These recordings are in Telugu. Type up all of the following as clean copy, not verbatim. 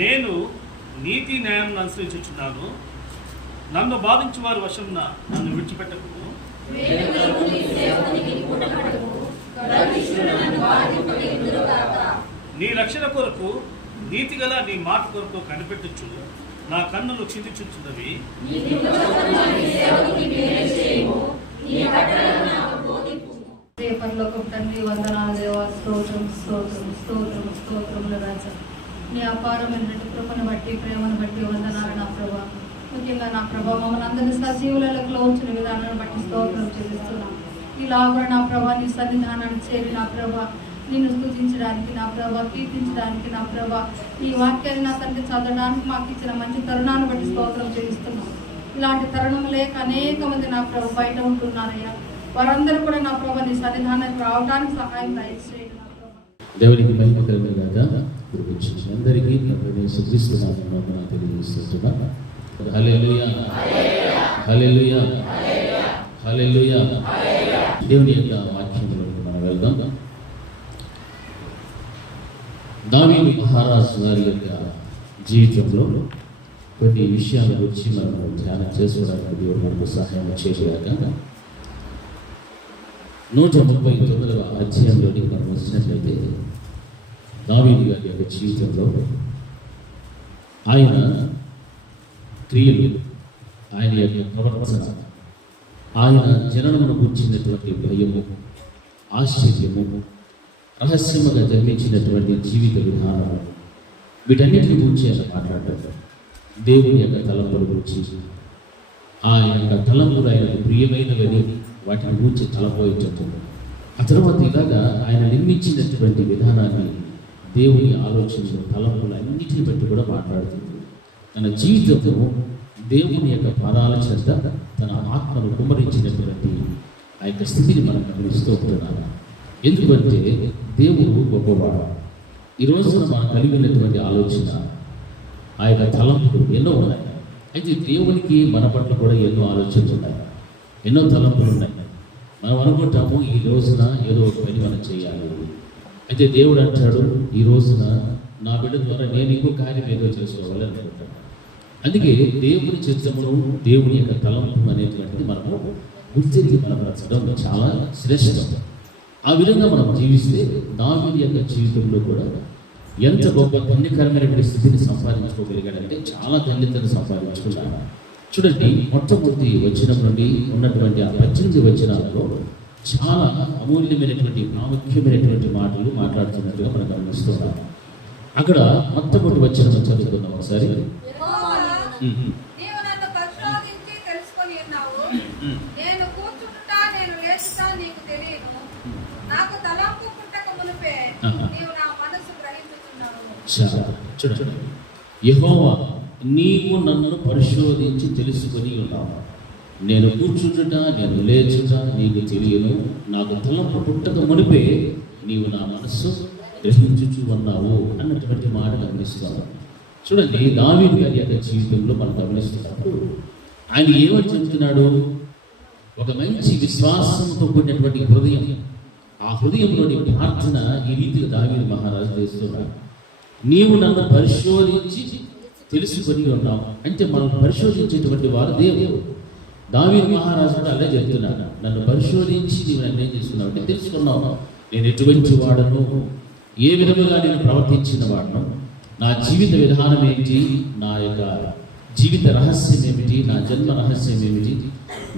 నేను నీతి న్యాయం అనుసరించుచున్నాను. నన్ను బాధించు వారి వశమున నన్ను విడిచిపెట్టకు. నీ రక్షణ కొరకు నీతి గల నీ మాట కొరకు కనిపెట్టుచు నా కన్నులు చిందిచుచున్నవి. పరలోకపు తండ్రి, వందనాలు దేవా, స్తోత్రం స్తోత్రం స్తోత్రం స్తోత్రములు రాజా. నీ అపారమైనటువంటి కృపను బట్టి, ప్రేమను బట్టి వందనాలు నా ప్రభా. ముఖ్యంగా నా ప్రభా, మమ్మల్ని అందరినీ సజీవులలో ఉంచిన విధానాన్ని బట్టి స్తోత్రం చెల్లిస్తున్నాం. ఇలాగా నా ప్రభా నీ సన్నిధానాన్ని చేరి నా ప్రభా నిన్ను స్తుతించడానికి, నా ప్రభా కీర్తించడానికి, నా ప్రభా ఈ వాక్యాన్ని నా తండ్రి చదవడానికి మాకు ఇచ్చిన మంచి తరుణాన్ని బట్టి స్తోత్రం చెల్లిస్తున్నాం. ఇలాంటి తరుణం లేక అనేక మంది నా ప్రభు బయట ఉంటున్నారయ్యా. వారందరూ కూడా నా ప్రభా నీ సన్నిధానానికి రావడానికి సహాయం దయచేయండి నా ప్రభా. దేవునికి మహిమకరముగా అందరికీ తెలియజేస్తున్నా. హల్లెలూయా హల్లెలూయా హల్లెలూయా. దేవుని యొక్క వాక్యంలోకి మనం వెళ్దాం. దావీదు మహారాజు గారి యొక్క జీవితంలో కొన్ని విషయాల గురించి మనం ధ్యానం చేసుకోవడానికి దేవుడు మనకు సహాయం చేయలేక 139వ అధ్యాయంలోకి మనం వచ్చినట్లయితే దావీదు గారి యొక్క జీవితంలో ఆయన క్రియలు, ఆయన యొక్క ప్రవర్తన, ఆయన జననమును కూర్చున్నటువంటి భయము, ఆశ్చర్యము, రహస్యముగా జన్మించినటువంటి జీవిత విధానము, వీటన్నిటిని గురించి ఆయన మాట్లాడారు. దేవుని యొక్క తలంపుల గురించి, ఆ యొక్క తలంపులు ఆయనకు ప్రియమైనవని వాటిని గురించి తలపోయించటం. ఆ తర్వాత ఇలాగా ఆయన నిర్మించినటువంటి విధానాన్ని, దేవుని ఆలోచనలు, తలంపులు అన్నిటిని బట్టి కూడా మాట్లాడుతుంది. తన జీవితంలో దేవుని యొక్క పాదాల చెంత తన ఆత్మను కుమ్మరించినటువంటి ఆ యొక్క స్థితిని మనం గమనిస్తూ ఉంటున్నాము. ఎందుకంటే దేవుడు గొప్పవాడు. ఈ రోజున మనం కలిగి ఉన్నటువంటి ఆలోచన, ఆ యొక్క తలంపులు ఎన్నో ఉన్నాయి. అయితే దేవునికి మన పట్ల కూడా ఎన్నో ఆలోచనలు ఉన్నాయి, ఎన్నో తలంపులు ఉన్నాయి. మనం అనుకుంటాము ఈ రోజున ఏదో ఒక పని మనం చేయాలి. అయితే దేవుడు అంటాడు, ఈ రోజున నా బిడ్డ ద్వారా నేను ఇంకో కార్యం ఏదో చేసుకోవాలి అనుకుంటాను. అందుకే దేవుని చిత్తమును, దేవుని యొక్క తలంపు అనేటువంటిది మనము గుర్తించి బలపరచడం చాలా శ్రేష్టం. ఆ విధంగా మనం జీవిస్తే దావీదు యొక్క జీవితంలో కూడా ఎంత గొప్ప ధన్యకరమైనటువంటి స్థితిని సంపాదించుకోగలిగాడంటే చాలా ధన్యతను సంపాదించుకున్నాడు. చూడండి, మొట్టమొదటి వచనం నుండి ఉన్నటువంటి ఆ 18 వచనాలలో చాలా అమూల్యమైనటువంటి, ప్రాముఖ్యమైనటువంటి మాటలు మాట్లాడుతున్నట్టుగా మనం గమనిస్తున్నాం. అక్కడ మొట్టమొదటి వచనం చదువుకున్నాం ఒకసారి. చూడండి, యెహోవా నీవు నన్ను పరిశోధించి తెలుసుకొని ఉన్నావు. నేను కూర్చుంటుట, నేను లేచుట నీకు తెలియను. నాకు తలంపు పుట్టక మునిపే నీవు నా మనస్సు గ్రహించుచు ఉన్నావు అన్నటువంటి మాట గమనిస్తాను. చూడండి, దావీదు గారి యొక్క జీవితంలో మనం గమనిస్తున్నప్పుడు ఆయన ఏమని చెబుతున్నాడు? ఒక మంచి విశ్వాసంతో కూడినటువంటి హృదయం, ఆ హృదయంలోని ప్రార్థన ఈ రీతిగా దావీదు మహారాజు చేస్తున్నాడు. నీవు నన్ను పరిశోధించి తెలుసుకొని ఉన్నావు అంటే మనం పరిశోధించేటువంటి వారు దేవుడు. దావీదు మహారాజు కూడా అలా చెప్తున్నాడు, నన్ను పరిశోధించి నీవు నన్ను ఏం చేసుకున్నావు అంటే తెలుసుకున్నావు. నేను ఎటువంటి వాడను, ఏ విధముగా నేను ప్రవర్తించిన వాడను, నా జీవిత విధానం ఏంటి, నా యొక్క జీవిత రహస్యం ఏమిటి, నా జన్మ రహస్యం ఏమిటి,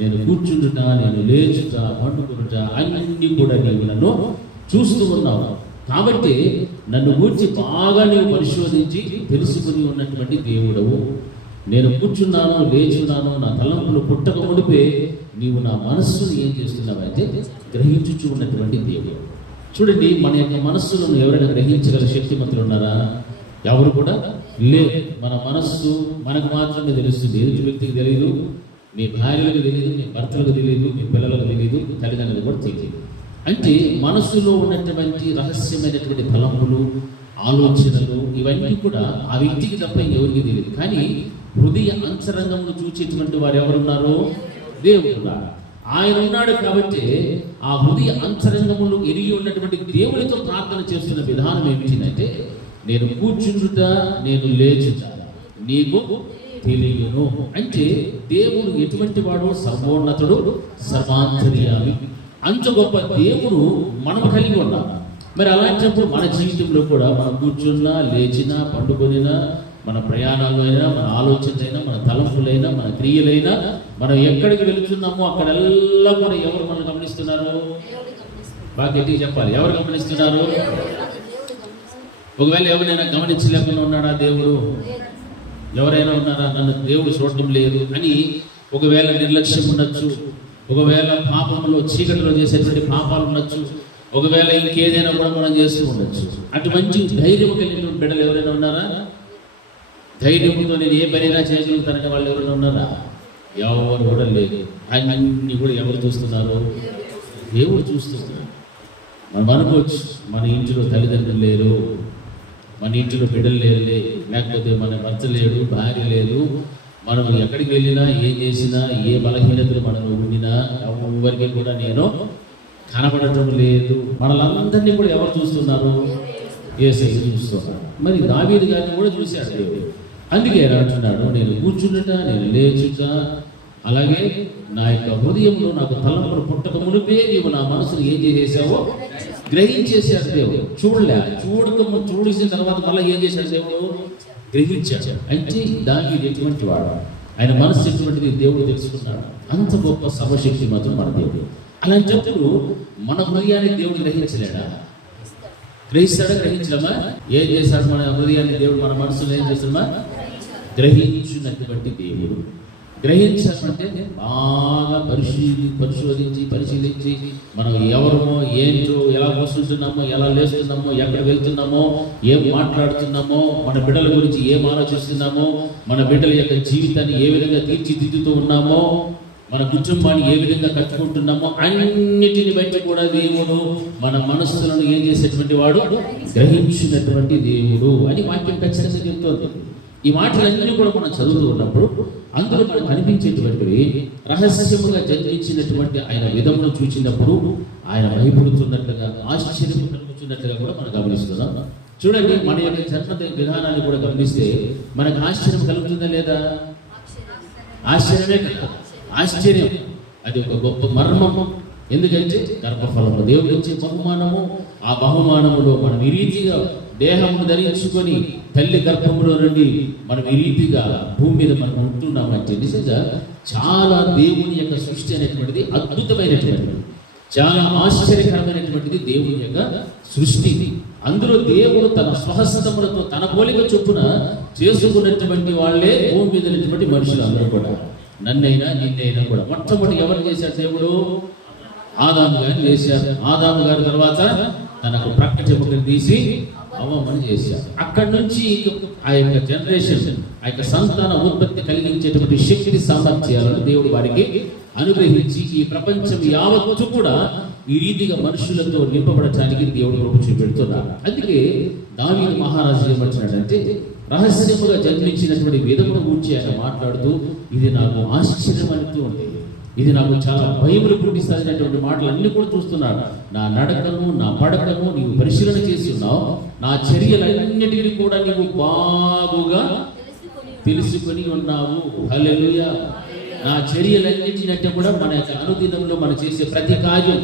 నేను కూర్చుంటుట, నేను లేచుట, పండుకుంటుట అన్నీ కూడా నీవు నన్ను చూస్తూ ఉన్నావు. కాబట్టి నన్ను గూర్చి బాగా నీవు పరిశోధించి తెలుసుకుని ఉన్నటువంటి దేవుడవు. నేను కూర్చున్నాను, లేచున్నాను, నా తలంపులు పుట్టక మునిపే నీవు నా మనస్సును ఏం చేస్తున్నావంటే గ్రహించుచు ఉన్నటువంటి దేవుడు. చూడండి, మన యొక్క మనస్సులను ఎవరైనా గ్రహించగల శక్తిమంతులు ఉన్నారా? ఎవరు కూడా లేదు. మన మనస్సు మనకు మాత్రమే తెలుస్తుంది. ఎదుటి వ్యక్తికి తెలియదు, మీ భార్యలకు తెలియదు, మీ భర్తలకు తెలియదు, మీ పిల్లలకు తెలియదు, తల్లిదండ్రులకు కూడా తెలియదు. అంటే మనస్సులో ఉన్నటువంటి రహస్యమైనటువంటి తలంపులు, ఆలోచనలు ఇవన్నీ కూడా ఆ వ్యక్తికి తప్ప ఎవరికి తెలియదు. కానీ హృదయ అంతరంగంలో చూచేటువంటి వారు ఎవరున్నారో దేవుడు. ఆయన ఉన్నాడు కాబట్టి ఆ హృదయ అంతరంగములు ఎరిగి ఉన్నటువంటి దేవునితో ప్రార్థన చేస్తున్న విధానం ఏమిటంటే నేను కూర్చుండుట నేను లేచుట నీకు తెలియను. అంటే దేవుడు ఎటువంటి వాడు? సర్వోన్నతుడు, సర్వాంతర్యామి. అంత గొప్ప దేవుడు మనం కలిగి ఉన్నాం. మరి అలాంటప్పుడు మన జీవితంలో కూడా మనం కూర్చున్నా, లేచినా, పండుకొనినా, మన ప్రయాణాల్లో అయినా, మన ఆలోచనలైనా, మన తలంపులైనా, మన క్రియలైనా, మనం ఎక్కడికి వెళుతున్నామో అక్కడెల్లా కూడా ఎవరు మనం గమనిస్తున్నారు? బాగా గట్టిగా చెప్పాలి, ఎవరు గమనిస్తున్నారు? ఒకవేళ ఎవరైనా గమనించలేకుండా ఉన్నాడా దేవుడు? ఎవరైనా ఉన్నారా నన్ను దేవుడు చూడటం లేదు అని ఒకవేళ నిర్లక్ష్యం ఉండొచ్చు, ఒకవేళ పాపంలో చీకటిలో చేసేటువంటి పాపాలు ఉండొచ్చు, ఒకవేళ ఇంకేదైనా కూడా మనం చేస్తూ ఉండొచ్చు. అటు మంచి ధైర్యం కలిగిన బిడ్డలు ఎవరైనా ఉన్నారా? ధైర్యంతో నేను ఏ పనైనా చేయగలుగుతానని వాళ్ళు ఎవరైనా ఉన్నారా? ఎవరు కూడా లేదు. అన్నీ కూడా ఎవరు చూస్తున్నారు? దేవుడు చూస్తున్నారు. మనం అనుకోవచ్చు మన ఇంటిలో తల్లిదండ్రులు లేరు, మన ఇంటిలో బిడ్డలు లేరులే, లేకపోతే మన భర్త లేడు, భార్య లేదు, మనం ఎక్కడికి వెళ్ళినా ఏం చేసినా ఏ బలహీనతలు మనం ఉండినా ఎవరికి కూడా నేను కనబడటం లేదు. మనలందరినీ కూడా ఎవరు చూస్తున్నారు? యేసయ్య చూస్తున్నారు. మరి దావీదు గారిని కూడా చూశాడు దేవుడు. అందుకే అంటున్నాడు, నేను కూర్చుండుట నేను లేచుట, అలాగే నా యొక్క హృదయంలో నాకు తలంపులు పుట్టక మునిపే నీవు నా మనసును ఏం చేసేసావో గ్రహించేశాడు దేవుడు. చూడసిన తర్వాత మళ్ళీ ఏం చేశాడు దేవుడు? గ్రహించాడు. అంటే దావీదు ఎటువంటి వాడు, ఆయన మనసు ఎటువంటిది దేవుడు తెలుసుకున్నాడు. అంత గొప్ప సర్వశక్తి మాత్రం మన దేవుడు. అలాంటప్పుడు మన హృదయాన్ని దేవుడు గ్రహించలేడా? గ్రహిస్తాడా? గ్రహించడమా? ఏం చేశాడు మన హృదయాన్ని దేవుడు? మన మనసులో ఏం చేస్తున్నా? గ్రహించినటువంటి దేవుడు. గ్రహించాలంటే బాగా పరిశీలించి మనం ఎవరమో, ఏంటో, ఎలా వస్తుంటున్నామో, ఎలా లేస్తున్నామో, ఎక్కడ వెళ్తున్నామో, ఏం మాట్లాడుతున్నామో, మన బిడ్డల గురించి ఏం ఆలోచిస్తున్నామో, మన బిడ్డల యొక్క జీవితాన్ని ఏ విధంగా తీర్చిదిద్దుతూ ఉన్నామో, మన కుటుంబాన్ని ఏ విధంగా కట్టుకుంటున్నామో అన్నిటిని బట్టి కూడా దేవుడు మన మనస్సులను ఏం చేసేటువంటి వాడు? గ్రహించినటువంటి దేవుడు అని వాక్యం ఖచ్చితంగా చెబుతోంది. ఈ మాటలన్నీ కూడా మనం చదువుతూ ఉన్నప్పుడు అందులో మనకు కనిపించేటువంటివి రహస్యముగా జన్మించినటువంటి ఆయన విధమును చూసినప్పుడు ఆయన భయపడుతున్నట్లుగా, ఆశ్చర్యం కలుగుతున్నట్లుగా కూడా మనం గమనిస్తున్నాం. చూడండి, మన యొక్క జన్మ విధానాన్ని కూడా గమనిస్తే మనకు ఆశ్చర్యం కలుగుతుందా లేదా? ఆశ్చర్యమే కదా. ఆశ్చర్యం అది ఒక గొప్ప మర్మము. ఎందుకంటే గర్భఫలము దేవుడు ఇచ్చే బహుమానము. ఆ బహుమానములో మనం ఈ రీతిగా దేహమును ధరించుకొని తల్లి గర్భములో నుండి మనం ఈ రీతిగా భూమి మీద మనం ఉంటున్నామంటే నిజంగా చాలా దేవుని యొక్క సృష్టి అనేటువంటిది అద్భుతమైనటువంటిది, చాలా ఆశ్చర్యకరమైనటువంటిది దేవుని యొక్క సృష్టి. అందులో దేవుడు తన స్వహస్తములతో తన పోలిక చొప్పున చేసుకున్నటువంటి వాళ్ళే భూమి మీద ఉన్నటువంటి మనుషులు అందరూ కూడా. నన్నైనా నిన్నైనా కూడా మొట్టమొదటి ఎవరు చేశాడు దేవుడు? ఆదాము గారిని చేశారు. ఆదాము గారి తర్వాత తనకు ప్రక్క చెప్పుకొని తీసి అవ్వమని చేశారు. అక్కడి నుంచి ఆ యొక్క జనరేషన్, ఆ యొక్క సంతాన ఉత్పత్తి కలిగించేటువంటి శక్తి సామర్థ్యాలను దేవుడు వారికి అనుగ్రహించి ఈ ప్రపంచం యావత్తు కూడా ఈ రీతిగా మనుషులతో నింపబడటానికి దేవుడు కృప చూపెడుతున్నారు. అందుకే దావీదు మహారాజు ఏమంటున్నాడంటే, రహస్యముగా జన్మించినటువంటి విధమును గురించి ఆయన మాట్లాడుతూ ఇది నాకు ఆశ్చర్యం అనిపిస్తూ ఉంది, ఇది నాకు చాలా భయములు పుట్టిస్తానటువంటి మాటలు అన్ని కూడా చూస్తున్నాడు. నా నడకను, నా పడకను నీవు పరిశీలన చేసి ఉన్నావు, నా చర్యలన్నిటిని కూడా నీవు బాగుగా తెలుసుకొని ఉన్నావు. హల్లెలూయా. నా చర్యలన్నిటినంటే కూడా మన యొక్క అనుదినంలో మనం చేసే ప్రతి కార్యం,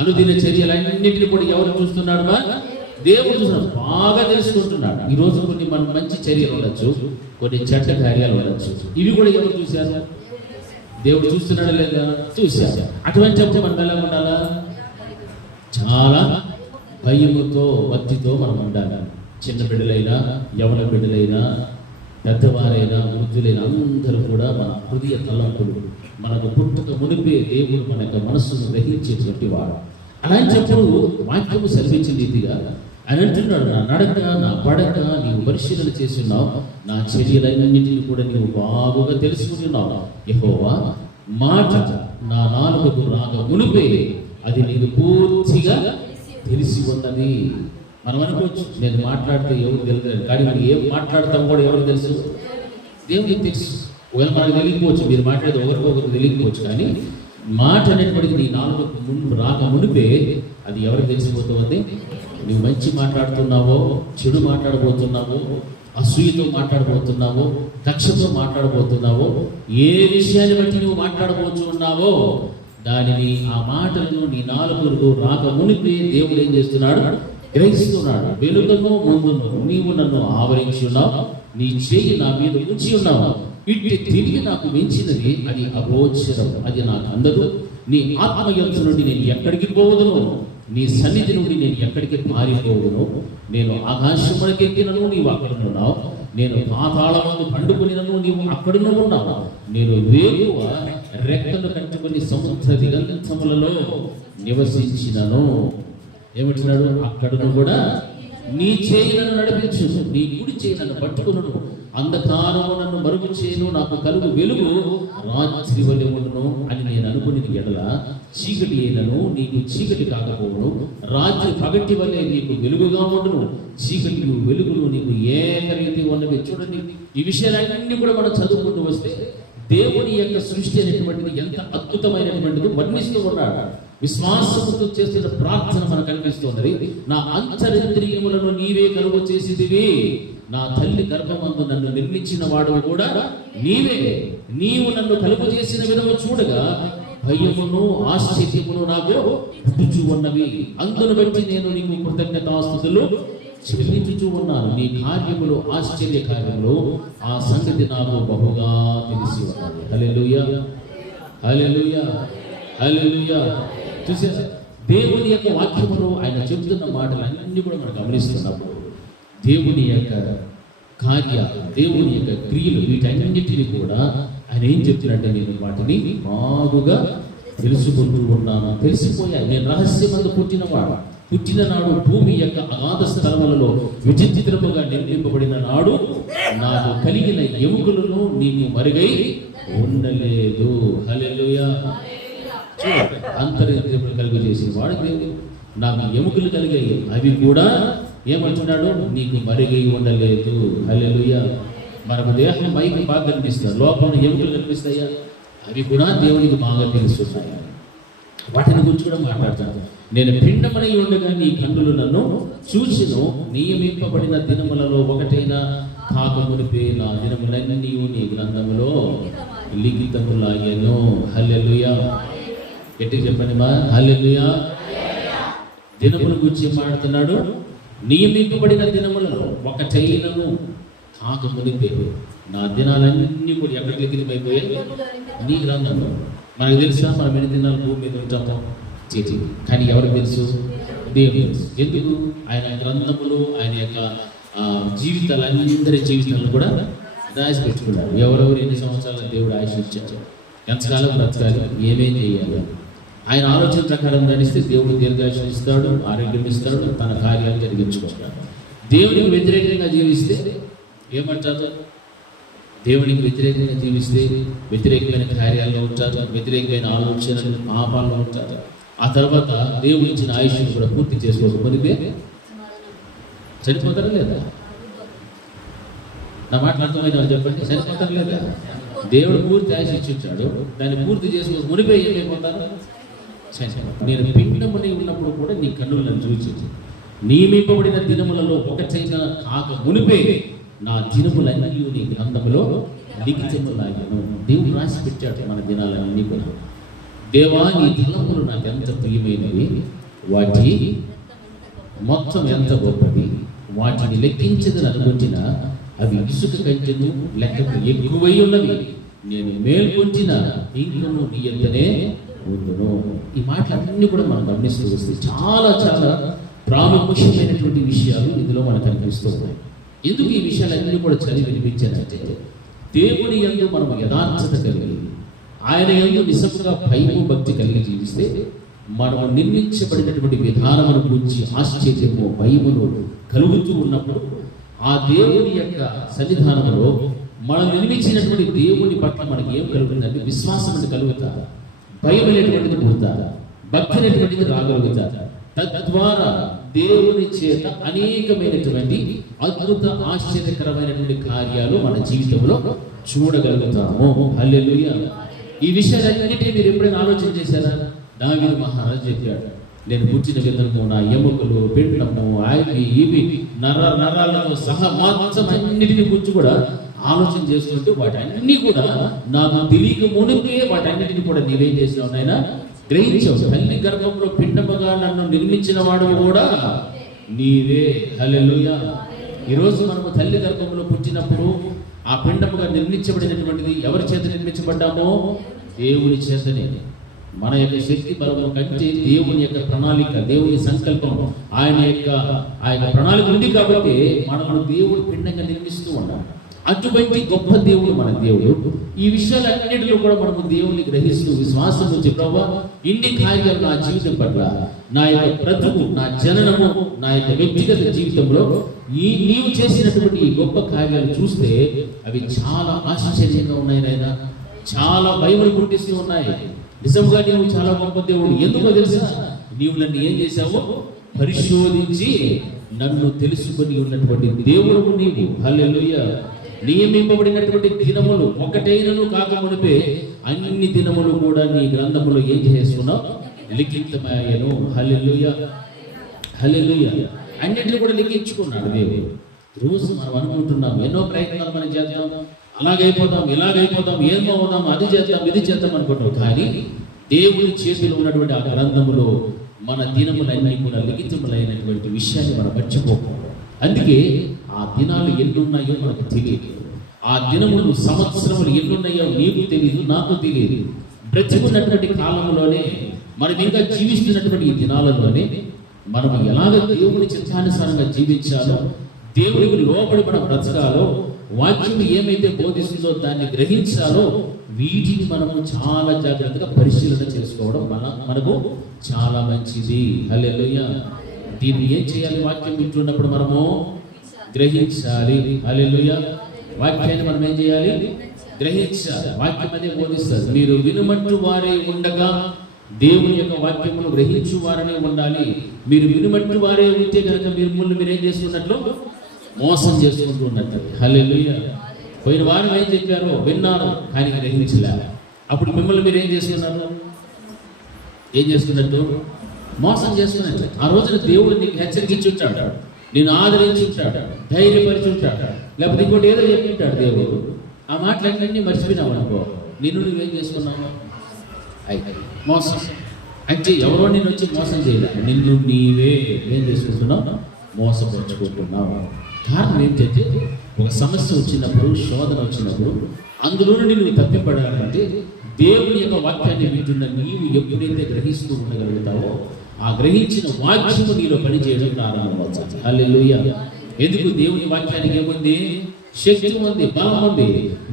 అనుదిన చర్యలన్నింటినీ కూడా ఎవరు చూస్తున్నాడు? దేవుడు చూస్తున్నాడు, బాగా తెలుసుకుంటున్నాడు. ఈ రోజు కొన్ని మన మంచి చర్యలు ఉండొచ్చు, కొన్ని చెడ్డ కార్యాలు ఉండొచ్చు. ఇవి కూడా ఎవరు చూశారు? దేవుడు చూస్తున్నాడా లేదా? చూశారు. అటువంటి మనం ఎలా ఉండాలా? చాలా భయముతో, భక్తితో మనం ఉండాలి. చిన్న బిడ్డలైనా, యవన బిడ్డలైనా, పెద్దవారైనా, వృద్ధులైన అందరూ కూడా మన హృదయ తలంపులు మనకు పుట్టుక మునిపే దేవుడు మన యొక్క మనస్సును గ్రహించేటువంటి వాడు. అలాంటప్పుడు వాక్యము సెలవించిన రీతిగా ఆయన అంటున్నాడు, నా నడక, నా పడక నీవు పరిశీలన చేస్తున్నావు, నా చర్యలన్నింటినీ కూడా నీవు బాగుగా తెలుసుకుంటున్నావు. యెహోవా మాట నా నాలుకకు రాక మునిపే అది నీకు పూర్తిగా తెలిసి ఉన్నది. మనం అనుకోవచ్చు, నేను మాట్లాడితే ఎవరు తెలియదు, కానీ మనం ఏం మాట్లాడతాం కూడా ఎవరు తెలుసు? దేవుడికి తెలుసు. ఒకవేళ మనకు తెలియకపోవచ్చు, మీరు మాట్లాడేది ఒకరికొకరు తెలియకపోవచ్చు, కానీ మాట అనేటువంటిది నీ నాలుగు ముందు రాక మునిపే అది ఎవరికి తెలిసిపోతుంది? నువ్వు మంచి మాట్లాడుతున్నావో, చెడు మాట్లాడబోతున్నావో, అసూయతో మాట్లాడబోతున్నావో, కక్షతో మాట్లాడబోతున్నావో, ఏ విషయాన్ని బట్టి నువ్వు మాట్లాడబోతు ఉన్నావో దానిని, ఆ మాటలను నీ నాలుగు రాక మునిపే దేవుడు ఏం చేస్తున్నాడు? గ్రహిస్తున్నాడు. వెలుగును ముందును నీవు నన్ను ఆవరించి ఉన్నావు, నీ చేయి నా మీద ఉంచి ఉన్నావు. ఇట్టి తిరిగి నాకు మించినది అది అగోచరం, అది నాకు అందదు. నీ ఆత్మయంత నుండి నేను ఎక్కడికి పోవదును, నీ సన్నిధి నుండి నేను ఎక్కడికి పారిపోవును. నేను ఆకాశమునకెక్కినను నీవు అక్కడున్నావు, నేను పాతాళమందు పండుకునినను నీవు అక్కడున్న ఉన్నావు. నేను వేగువ రెక్కలు కట్టుకుని సముద్ర దిగంతములలో నివసించినను. ఏమంటున్నాడు? అక్కడను కూడా నీ చేయి నన్ను నడిపించు, నీ కుడి చేయి నన్ను పట్టుకును. అంధకారము నన్ను మరుగు చేయను, నాకు కలుగు వెలుగు రాత్రి వలె ఉండును అని నేను అనుకుని ఎడల చీకటి అయినను నీకు చీకటి కాకపోవును, రాత్రి పగటి వలె నీకు వెలుగుగా ఉండును, చీకటి వెలుగును నీకు ఏకరీతి ఉన్నవి. చూడండి, ఈ విషయాలన్నీ కూడా మనం చదువుకుంటూ వస్తే దేవుని యొక్క సృష్టి అనేటువంటిది ఎంత అద్భుతమైనటువంటిది వర్ణిస్తూ ఉన్నాడు. విశ్వాసముతో చేస్తున్న ప్రార్థన మనకు కనిపిస్తున్నది. నా అంతరింద్రియములను నీవే కలుగు చేసిదివి, నా తల్లి గర్భమందు నన్ను నిర్మించిన వాడు కూడా నీవే. నీవు నన్ను కలుగు చేసిన విధము చూడగా భయమును ఆశ్చర్యమును నాకు పుట్టుచూ ఉన్నవి. అందును బట్టి నేను నీకు కృతజ్ఞతాస్తుతులు చెల్లించుచూ ఉన్నాను. నీ కార్యములు ఆశ్చర్య కార్యములు, ఆ సంగతి నాకు బహుగా తెలిసి ఉన్నది. హల్లెలూయా, హల్లెలూయా, హల్లెలూయా. చూసారా, దేవుని యొక్క వాక్యములు ఆయన చెబుతున్న మాటలన్నీ కూడా మనం గమనిస్తున్నప్పుడు దేవుని యొక్క కార్యాలు, దేవుని యొక్క క్రియలు, వీటన్నిటిని కూడా ఆయన ఏం చెప్తున్నాడంటే, నేను వాటిని బాగుగా తెలుసుకుంటూ ఉన్నాను, తెలిసిపోయాను. నేను రహస్యమందు పుట్టినవాడు, పుట్టిన నాడు భూమి యొక్క అగాధ స్థలములలో విచిత్రముగా నిర్మింపబడిన నాడు నాకు కలిగిన ఎముకలను నీకు మరుగై ఉండలేదు. హల్లెలూయా. అంతరింద్రియములు కలుగు చేసిన వాడు దేవుడు. నాకు ఎముకలు కలిగాయి, అవి కూడా ఏమంటున్నాడు? నీకు మరుగై ఉండలేదు. హల్లెలూయా. మనకు దేహం పైకి బాగా కనిపిస్తాయి, లోపల ఎముకలు కనిపిస్తాయా? అవి కూడా దేవునికి బాగా తెలుస్తున్నాయి. వాటిని గురించి కూడా మాట్లాడతాను. నేను పిండమని ఉండగా నీ కన్నులు నన్ను చూచెను, నియమింపబడిన దినములలో ఒకటైనా కాక మునిపే నా దినములన్నీ నీ గ్రంథములో లిఖితములాయెను. హల్లెలూయా. ఎట్టి చెప్పండి మా, హల్లెలూయా. దినముల గురించి మాట్లాడుతున్నాడు. నియమింపబడిన దినములలో ఒకటైనను కాక మునిపే నా దినాలన్నీ కూడా ఎక్కడికి లిఖితమైపోయాయి? నీ గ్రంథంలో. మనకు తెలుసా మనం ఎన్ని దినాలు భూమి మీద ఉంటామో? చేతి. కానీ ఎవరికి తెలుసు? దేవుడు తెలుసు. ఎందుకు? ఆయన గ్రంథములు, ఆయన యొక్క జీవితాలు, అందరి జీవితాలను కూడా రాసి పెట్టుకున్నారు. ఎవరెవరు ఎన్ని సంవత్సరాల దేవుడు ఆయుష్ ఇచ్చారు, ఎంతకాలం బ్రతకాలి, ఏమేం చేయాలి, ఆయన ఆలోచన ప్రకారం ధరిస్తే దేవుడు దీర్ఘాయుష్ ఇస్తాడు, ఆరోగ్యం ఇస్తాడు, తన కార్యాలు జరిగించుకుంటాడు. దేవునికి వ్యతిరేకంగా జీవిస్తే ఏమంటారు? దేవునికి వ్యతిరేకంగా జీవిస్తే వ్యతిరేకమైన కార్యాల్లో ఉంటారు, వ్యతిరేకమైన ఆలోచనలు, పాపాల్లో ఉంటారు. ఆ తర్వాత దేవుడు ఇచ్చిన ఆయుష్ను కూడా పూర్తి చేసుకోకపోతే చనిపోతారా లేదా? నా మాటలు అర్థమైన చెప్పండి, చనిపోతారు లేదా? దేవుడు పూర్తి ఆయుష్ ఇచ్చింటాడు, దాన్ని పూర్తి చేసుకో మునిపే ఏమైపోతారు? నేను పిండముని ఉన్నప్పుడు కూడా నీ కన్నులు నన్ను చూచింది. నియమింపబడిన దినములలో ఒకటైనా కాక మునిపే నా దినములన్నీ నీ గ్రంథములో లిఖితములాయెను. దేవుడు రాసి పెట్టాడు మన దినాలన్నీ కూడా. దేవా, నీ తలంపులు నాకు ఎంత ప్రియమైనవి, వాటి మొత్తం ఎంత గొప్పది, వాటిని లెక్కించదని అనుకుంటున్న అవి ఇసుక కంటెను లెక్కకు ఎక్కువై ఉన్నవి. నేను మేల్కొంచిన ఇంకను నీ యొద్దనే ఉండును. ఈ మాటలన్నీ కూడా మనం గమనిస్తూ వస్తే చాలా చాలా ప్రాముఖ్యమైనటువంటి విషయాలు ఇందులో మనకు కనిపిస్తూ ఉన్నాయి. ఎందుకు ఈ విషయాలన్నీ కూడా చదివి వినిపించానంటే, దేవుని యందు మనం యథార్థత కలిగి, ఆయన యందు నిజంగా భయము భక్తి కలిగి జీవిస్తే మనం నిర్మించబడినటువంటి విధానమును గురించి ఆశ్చర్యము భయమును కలుగుతూ ఉన్నప్పుడు ఆ దేవుని యొక్క సన్నిధానంలో మనం నిర్మించినటువంటి దేవుని పట్ల మనకి ఏం కలుగుతుందంటే విశ్వాసం అనేది కలుగుతారు, భయం అనేటువంటిది పుడతారు, భక్తి అనేటువంటిది రాగలుగుతారు. తద్వారా దేవుని చేత అనేకమైనటువంటి అద్భుత ఆశ్చర్యకరమైనటువంటి కార్యాలు మన జీవితంలో చూడగలుగుతాము. హల్లెలూయా. ఈ విషయాలన్నిటినీ మీరు ఎప్పుడైనా ఆలోచన చేశారా? దావీదు మహారాజు చెప్పాడు, నేను పుట్టిన విధంగా నా ఎముకలు, పిండము, అవి ఇవి నరాలతో సహా మొత్తం అన్నిటిని గురించి కూడా ఆలోచన చేసుకుంటూ వాటన్ని కూడా నాకు తెలియక మునిపే వాటన్నిటిని కూడా నీవేం చేసినావు నాయనా, గ్రహించావు. తల్లి గర్భంలో పిండముగా నన్ను నిర్మించిన వాడు కూడా నీవే. హల్లెలూయా. ఈరోజు మనము తల్లి గర్భంలో పుట్టినప్పుడు ఆ పిండముగా నిర్మించబడినటువంటిది ఎవరి చేత నిర్మించబడ్డామో? దేవుని చేతనే. మన యొక్క శక్తి బలము కంటే దేవుని యొక్క ప్రణాళిక, దేవుని సంకల్పం, ఆయన ప్రణాళిక ఉంది కాబట్టి మనము దేవుడు పిండంగా నిర్మిస్తూ ఉన్నాం. అటువంటి గొప్ప దేవుడు మన దేవుడు. ఈ విషయాలన్నిటిలో కూడా మనము దేవుని గ్రహిస్తూ విశ్వాసం నుంచి, ప్రభువా ఇన్ని కార్యాలు నా జీవితం పట్ల, నా యొక్క బ్రతుకు, నా జననము, నా యొక్క వ్యక్తిగత జీవితంలో నీవు చేసినటువంటి ఈ గొప్ప కార్యాలు చూస్తే అవి చాలా ఆశ్చర్యంగా ఉన్నాయి నాయనా, చాలా భయం పుట్టిస్తూ ఉన్నాయి. నిజంగా నీవు చాలా గొప్ప దేవుడు. ఎందుకో తెలుసా? నీవు నన్ను ఏం చేశావు? పరిశోధించి నన్ను తెలుసుకొని ఉన్నటువంటి దేవుడు నీవు. హల్లెలూయా. నియమింపబడినటువంటి దినములు ఒకటైనను కాక మునిపే అన్ని దినములు కూడా నీ గ్రంథములో ఏం చేసుకున్నావు? లిఖితమయ్యను. హల్లెలూయా, హల్లెలూయా. అన్నింటినీ కూడా లిఖించుకున్నాడు దేవుడు. రోజు మనం అనుకుంటున్నాం, ఎన్నో ప్రయత్నాలు మనం చేద్దాం, అలాగైపోతాం, ఇలాగైపోతాం, ఏమో అవుదాం, అది చేద్దాం, ఇది చేద్దాం అనుకుంటాం. కానీ దేవుడి చేతిలో ఉన్నటువంటి ఆ గ్రంథములో మన దినములన్నీ కూడా లిఖితములైనటువంటి విషయాన్ని మనం మర్చిపోకూడదు. అందుకే ఆ దినాలు ఎన్నున్నాయో మనకు తెలియదు. ఆ దినములు, సంవత్సరములు ఎన్నున్నాయో నీకు తెలియదు, నాకు తెలియదు. బ్రతికున్నటువంటి కాలంలోనే, మనం ఇంకా జీవిస్తున్నటువంటి ఈ దినాలలోనే మనం ఎలాగ దేవుని చిత్తానుసారంగా జీవించాలో, దేవుడికి లోబడి మనం బ్రతకాలో, వాక్యం ఏమైతే బోధిస్తుందో దాన్ని గ్రహించాలో, వీటిని మనము చాలా జాగ్రత్తగా పరిశీలన చేసుకోవడం మనకు చాలా మంచిది. హల్లెలూయా. దీన్ని ఏం చేయాలి? వాక్యం వింటున్నప్పుడు మనము గ్రహించాలి. హల్లెలూయా. వాక్యాన్ని మనం ఏం చేయాలి? గ్రహించాలి. వాక్యం అదే బోధిస్తారు. మీరు వినుమట్టు వారే ఉండగా దేవుని యొక్క వాక్యమును గ్రహించు వారనే ఉండాలి. మీరు వినుమట్టు వారే ఉంటే కనుక మీరేం చేసుకున్నట్లు? మోసం చేసుకుంటూ ఉన్నట్టు. హల్లెలూయా. పోయిన వారు ఏం చెప్పారో విన్నారు, కానీ గ్రహించలే. అప్పుడు మిమ్మల్ని మీరు ఏం చేసుకున్నారు? ఏం చేసుకున్నట్టు? మోసం చేసుకున్నట్టు. ఆ రోజున దేవుడు నీకు హెచ్చరించుంటాడు, నేను ఆదరించుంటాడు, ధైర్యపరిచుంటాడు, లేకపోతే ఇంకోటి ఏదో చెప్పింటాడు దేవుడు. ఆ మాటలన్నీ మర్చిపోయినావు అనుకో, నువ్వేం చేసుకున్నావు? అయితే మోసం అంటే ఎవరో నేను వచ్చి మోసం చేయలేదు, నిన్ను నీవే ఏం చేసుకుంటున్నావు? మోసపరుచుకుంటున్నావు. కారణం ఏంటంటే, ఒక సమస్య వచ్చినప్పుడు, శోధన వచ్చినప్పుడు, అందులో నుండి నువ్వు తప్పిపడాలంటే దేవుని యొక్క వాక్యాన్ని వింటున్న నీవు ఎప్పుడైతే గ్రహిస్తూ ఉండగలుగుతావో, ఆ గ్రహించిన వాక్యము నీలో పనిచేయడం ప్రారంభమవుతుంది. హల్లెలూయా. ఎందుకు? దేవుని వాక్యానికి ఏముంది? శక్తి ఉంది, బలం ఉంది.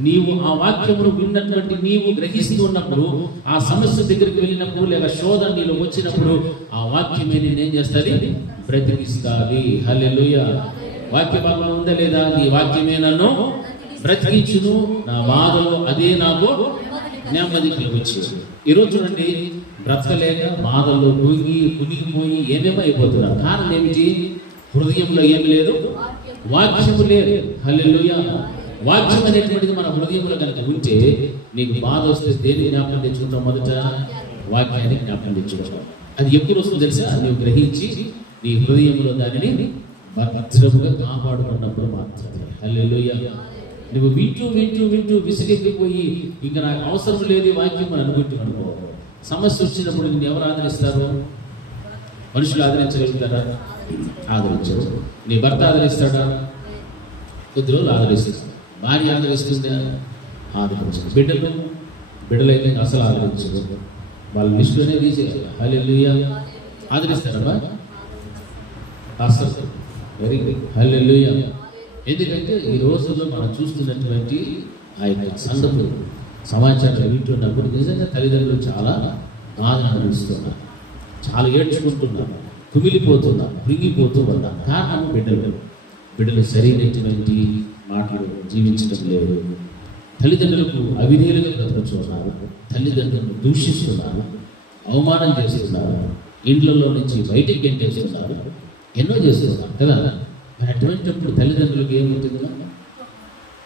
నీవు ఆ వాక్యమును విన్నటువంటి నీవు గ్రహిస్తూ ఉన్నప్పుడు, ఆ సమస్య దగ్గరికి వెళ్ళినప్పుడు, లేక శోధన నీలో వచ్చినప్పుడు, ఆ వాక్యమే నేనేం చేస్తుంది? బ్రతికిస్తాది. హల్లెలూయా. వాక్య భాగంలో ఉందా లేదా? నీ వాక్యమే నన్ను బ్రతికించును, నా బాధలో అదే నాకు నెమ్మది కలిగించు. ఈరోజు చూడండి, బ్రతకలేక బాధల్లో కునిగిపోయి ఏమేమో అయిపోతున్నారు. కారణం ఏమిటి? హృదయంలో ఏమి లేదు, వాక్యము లేదు. హల్లెలూయా. వాక్యం అనేటువంటిది మన హృదయంలో కనుక ఉంటే, నీకు బాధ వస్తే దేని జ్ఞాపకం తెచ్చుకుంటాం? మొదట వాక్యాన్ని జ్ఞాపకం తెచ్చుకుంటాం. అది ఎప్పుడు వస్తుందో తెలుసా? నువ్వు గ్రహించి నీ హృదయంలో దానిని భద్రముగా కాపాడుకున్నప్పుడు మాత్రమే. హల్లెలూయా. నువ్వు వింటూ వింటూ వింటూ విసిగెత్తిపోయి ఇంకా నాకు అవసరం లేదు వాక్యం అని అనుకుంటున్నాను, సమస్య వచ్చినప్పుడు నిన్ను ఎవరు ఆదరిస్తారు? మనుషులు ఆదరించగలుగుతారా? ఆదరించరు. నీ భర్త ఆదరిస్తాడా? కొద్ది రోజులు ఆదరిస్తుంది. భార్య ఆదరిస్తుందా? ఆదరించదు. బిడ్డలైతే అసలు ఆదరించదు. వాళ్ళ లిస్టులోనే తీసేయాలి. హల్లెలూయా. ఆదరిస్తారమ్మా? అసలు వెరీ గుడ్. హల్లెలూయా. ఎందుకంటే ఈ రోజుల్లో మనం చూస్తున్నటువంటి ఆ యొక్క సంగతులు, సమాచారం వింటున్నప్పుడు నిజంగా తల్లిదండ్రులు చాలా బాధ అనుభవిస్తున్నారు, చాలా ఏడ్చుకుంటున్నారు, కుమిలిపోతున్నారు, కృంగిపోతూ ఉన్నారు. కారణం బిడ్డలు సరైనటువంటి మాటలు జీవించడం లేదు. తల్లిదండ్రులకు అవిధేయులుగా బ్రతుకుతున్నారు, తల్లిదండ్రులను దూషిస్తున్నారు, అవమానం చేస్తున్నారు, ఇండ్లలో నుంచి బయటికి గెంటేస్తున్నారు, ఎన్నో చేస్తున్నారు కదా. అటువంటిప్పుడు తల్లిదండ్రులకు ఏమవుతుందా?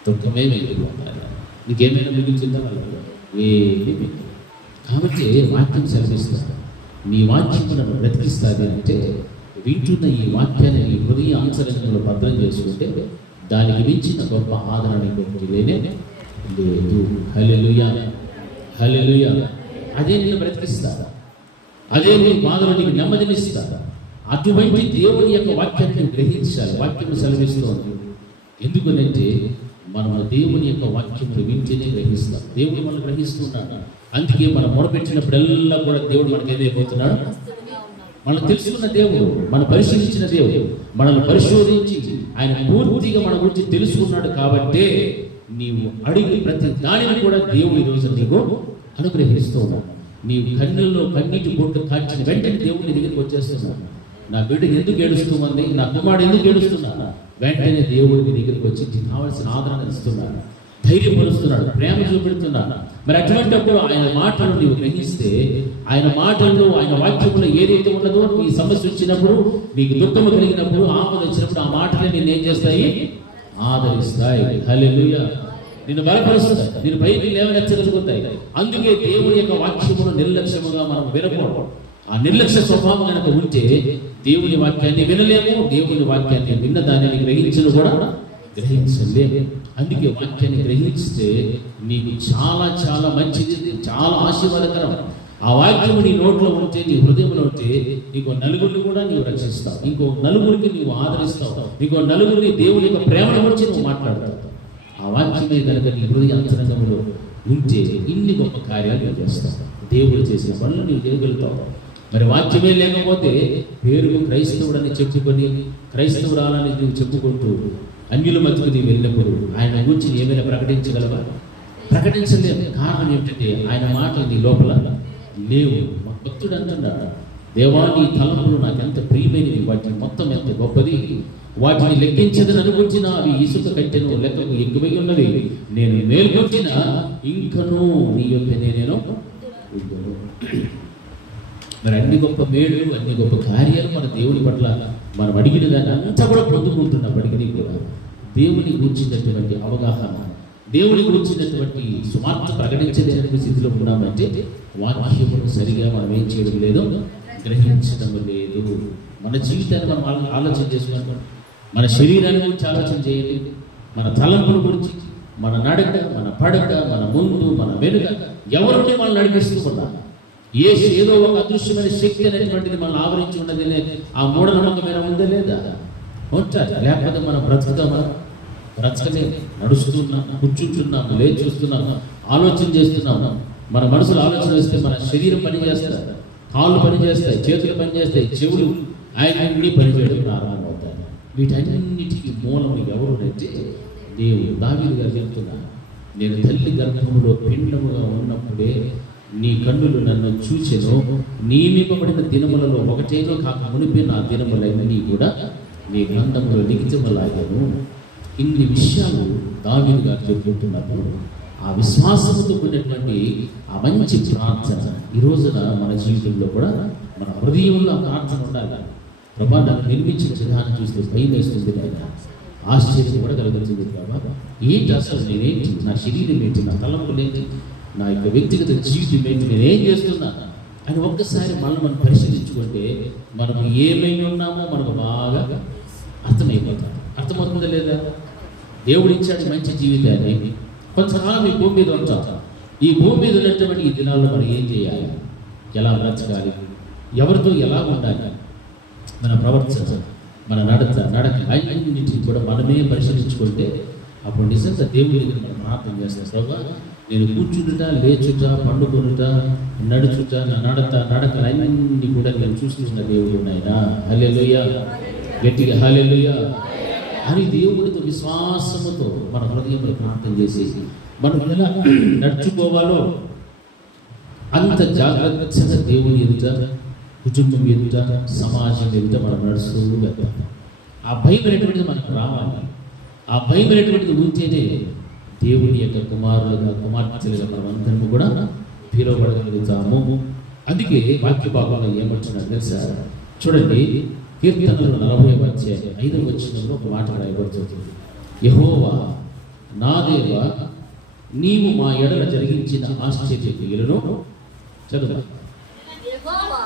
దుఃఖమే మిగిలిపోతారు. నీకేమైనా మిగులుతుందా? వాళ్ళు ఏమీ లేదు. కాబట్టి వాక్యం సెలవిస్తాను, నీ వాక్యం నన్ను బ్రతికిస్తుంది అంటే వింటున్న ఈ వాక్యాన్ని నీ హృదయ అంతరంగంలో భద్రం చేసుకుంటే దానికి మించిన గొప్ప ఆదరణ ఇంకొకటి లేనే లేదు. హల్లెలూయా, హల్లెలూయా. అదే నేను బ్రతికిస్తాను, అదే నీ బాధలో నీకు నెమ్మదినిస్తాను. అటువంటి దేవుని యొక్క వాక్యాన్ని గ్రహించాలి. వాక్యం సెలవిస్తోంది. ఎందుకనంటే మనము దేవుని యొక్క వాక్యములు వింటేనే గ్రహిస్తాం. దేవుడు మనం గ్రహిస్తున్నాడు. అందుకే మనం మొరపెట్టినప్పుడల్లా కూడా దేవుడు మనకి ఏదైపోతున్నాడు, మనం తెలుసుకున్న దేవుడు, మనం పరిశీలించిన దేవుడు, మనల్ని పరిశోధించి ఆయన పూర్తిగా మన గురించి తెలుసుకున్నాడు. కాబట్టే నీవు అడిగి ప్రతి దానిని కూడా దేవుడు ఈరోజు నీకు అనుగ్రహిస్తూ ఉన్నాడు. నీవు కన్నుల్లో కన్నీటి బొట్టు కాల్చిన వెంటనే దేవుడి దగ్గరికి వచ్చేస్తున్నాడు. నా బిడ్డ ఎందుకు ఏడుస్తుంది, నా కుమారుడు ఎందుకు ఏడుస్తున్నాడు, వెంటనే దేవుడి దగ్గరికి వచ్చి నీకు కావాల్సిన ఆదరణ ఇస్తున్నాడు, ధైర్యపరుస్తున్నాడు, ప్రేమ చూపెడుతున్నాడు. మరి అటువంటిప్పుడు ఆయన మాటలు నీవు గ్రహిస్తే, ఆయన మాటల్లో ఆయన వాక్యంలో ఏదైతే ఉన్నదో, నీ సమస్య వచ్చినప్పుడు, నీకు దుఃఖము కలిగినప్పుడు, ఆపద వచ్చినప్పుడు ఆ మాటలే నేను ఏం చేస్తాయి, ఆదరిస్తాయి. హల్లెలూయా. నిన్ను బలపరుస్తాయి, నేను పైకి లేవనెచ్చగలుగుతాయి. అందుకే దేవుని యొక్క వాక్యమును నిర్లక్ష్యముగా మనం వినకూడదు. ఆ నిర్లక్ష్య స్వభావం కనుక ఉంటే దేవుని వాక్యాన్ని వినలేము, దేవుని వాక్యాన్ని విన్న దానిని గ్రహించను కూడా గ్రహించలేము. అందుకే వాక్యాన్ని గ్రహిస్తే నీకు చాలా చాలా మంచిది, చాలా ఆశీర్వాదకరం. ఆ వాక్యము నీ నోట్లో ఉంటే, నీ హృదయంలో ఉంటే, ఇంకో నలుగురిని కూడా నీవు రక్షిస్తావు, ఇంకో నలుగురికి నీవు ఆదరిస్తావు, ఇంకో నలుగురిని దేవుని యొక్క ప్రేమను గురించి నువ్వు మాట్లాడతావు. ఆ వాక్యమే కనుక నీ హృదయ అంతరంగంలో ఉంటే ఇన్ని గొప్ప కార్యాలు నువ్వు చేస్తావు. దేవుడు చేసిన పనులు నీవు చేయగలుగుతావు. మరి వాక్యమే లేకపోతే పేరుకు క్రైస్తవుడని చెప్పుకొని, క్రైస్తవురాలని నువ్వు చెప్పుకుంటూ అన్యుల మధ్యకు నీవు వెళ్ళినప్పుడు ఆయన గురించి ఏమైనా ప్రకటించగలవా? ప్రకటించలేము. కారణం ఏమిటంటే ఆయన మాటలు నీ లోపల లేవు. మా భక్తుడు అంటున్నాడు, దేవా నీ తలంపులు నాకు ఎంత ప్రియమైనవి, వాటిని మొత్తం ఎంత గొప్పది, వాటిని లెక్కించదని అనుకుంటున్నా అవి ఇసుక కట్టెను లెక్కకు ఎక్కువై ఉన్నవి, నేను మేల్కొచ్చిన ఇంకనూ నీ యొక్క నేను. మరి అన్ని గొప్ప మేలు, అన్ని గొప్ప కార్యాలు మన దేవుని పట్ల మనం అడిగిన దాన్ని అంతా కూడా పొందుకుంటున్నప్పటికీ కూడా దేవుని గురించినటువంటి అవగాహన, దేవుని గురించినటువంటి సువార్త ప్రకటించలేని స్థితిలో ఉన్నామంటే వాక్యమును సరిగా మనం ఏం చేయడం లేదు, గ్రహించడం లేదు. మన జీవితాన్ని మనం ఆలోచన చేసుకున్నాం. మన శరీరాన్ని గురించి ఆలోచన చేయండి, మన తలంపుల గురించి, మన నడక, మన పడక, మన ముందు, మన వెనుక ఎవరిని మనం నడిపిస్తూ ఉన్నాం. ఏదో ఒక అదృశ్యమైన శక్తి అనేటువంటిది మనం ఆవరించి ఉన్నది, ఆ మూఢనమ్మకమైన ఉందా లేదా? ఉంటారు. లేకపోతే మనం బ్రతుకుతామా? బ్రతకలేదు. నడుస్తున్నాం, కూర్చుంటున్నాం, లేచి చూస్తున్నాం, ఆలోచన చేస్తున్నాం. మన మనసులో ఆలోచన చేస్తే మన శరీరం పనిచేస్తారు, కాళ్ళు పనిచేస్తాయి, చేతులు పనిచేస్తాయి, చెవులు అన్నీ పనిచేయడం ప్రారంభమవుతాయి. వీటన్నిటికీ మూలము ఎవరు అంటే దేవుడు. దావీదు గారు చెప్తున్నారు, నేను తల్లి గర్భంలో పిండముగా ఉన్నప్పుడే నీ కన్నులు నన్ను చూచెను, నియమింపబడిన దినములలో ఒకటేనో కాక మునిపే నా దినములన్నీ కూడా నీ గ్రంథంలో లిఖితములాగాను. ఇన్ని విషయాలు దావీదు గారు చెప్పుకుంటున్నప్పుడు ఆ విశ్వాసంతో కూడినటువంటి ఆ మంచి ప్రార్థన ఈ రోజున మన జీవితంలో కూడా, మన హృదయంలో ఆ ప్రార్థన ఉండాలి. ప్రభా నన్ను నిర్మించిన విధానం చూస్తే భయం వేస్తుంది, ఆశ్చర్యం కూడా కలుగుతుంది. ప్రభా ఏంటి అసలు నేనేంటి, నా శరీరం ఏంటి, నా తలంపులు ఏంటి, నా యొక్క వ్యక్తిగత జీవితం ఏంటి, నేనేం చేస్తున్నా అని ఒక్కసారి మనం పరిశీలించుకుంటే మనం ఏమైనా ఉన్నామో మనకు బాగా అర్థమైపోతాం. అర్థమవుతుందా లేదా? దేవుడు ఇచ్చాడు మంచి జీవితాన్ని, కొంతకాలం ఈ భూమి మీద ఉంటాం. ఈ భూమి మీద ఉన్నటువంటి ఈ దినాల్లో మనం ఏం చేయాలి, ఎలా బ్రతకాలి, ఎవరితో ఎలా ఉండాలి, మన ప్రవర్తన, మన నడక అన్నింటినీ కూడా మనమే పరిశీలించుకుంటే అప్పుడు నిజంగా దేవుడి దగ్గర మనం ప్రార్థన చేస్తాం. ప్రభా నేను కూర్చుంటుట, లేచుట, పండుకొనుట, నడుచుట, నా నడకలు అన్నీ కూడా నేను చూస్తున్న దేవుడు నాయనా. హల్లెలూయా, గట్టిగా హల్లెలూయా అని దేవుడితో విశ్వాసముతో మన హృదయంలో ప్రార్థన చేసి మనం ఎలా నడుచుకోవాలో అంత జాగ్రత్తగా దేవుని ఎదుట, కుటుంబం ఎదుట, సమాజం ఎదుట మనం నడుస్తూ వెళ్తాం. ఆ భయం అనేటువంటిది మనకు రావాలి. ఆ భయం అనేటువంటిది ఉంటేనే దేవుని యొక్క కుమారులుగా, కుమార్తెలుగా మనం అందరము కూడా పిలువబడగలుగుతాము. అందుకే వాక్య భాగంలో ఏమంటున్నారు తెలుసా? చూడండి, కీర్తనలు 40వ వచనంలో ఒక మాట రాయబడుతుంది. యెహోవా నా దేవా నీవు మా ఎడల జరిగించిన ఆశ్చర్య క్రియలను చదువు. యెహోవా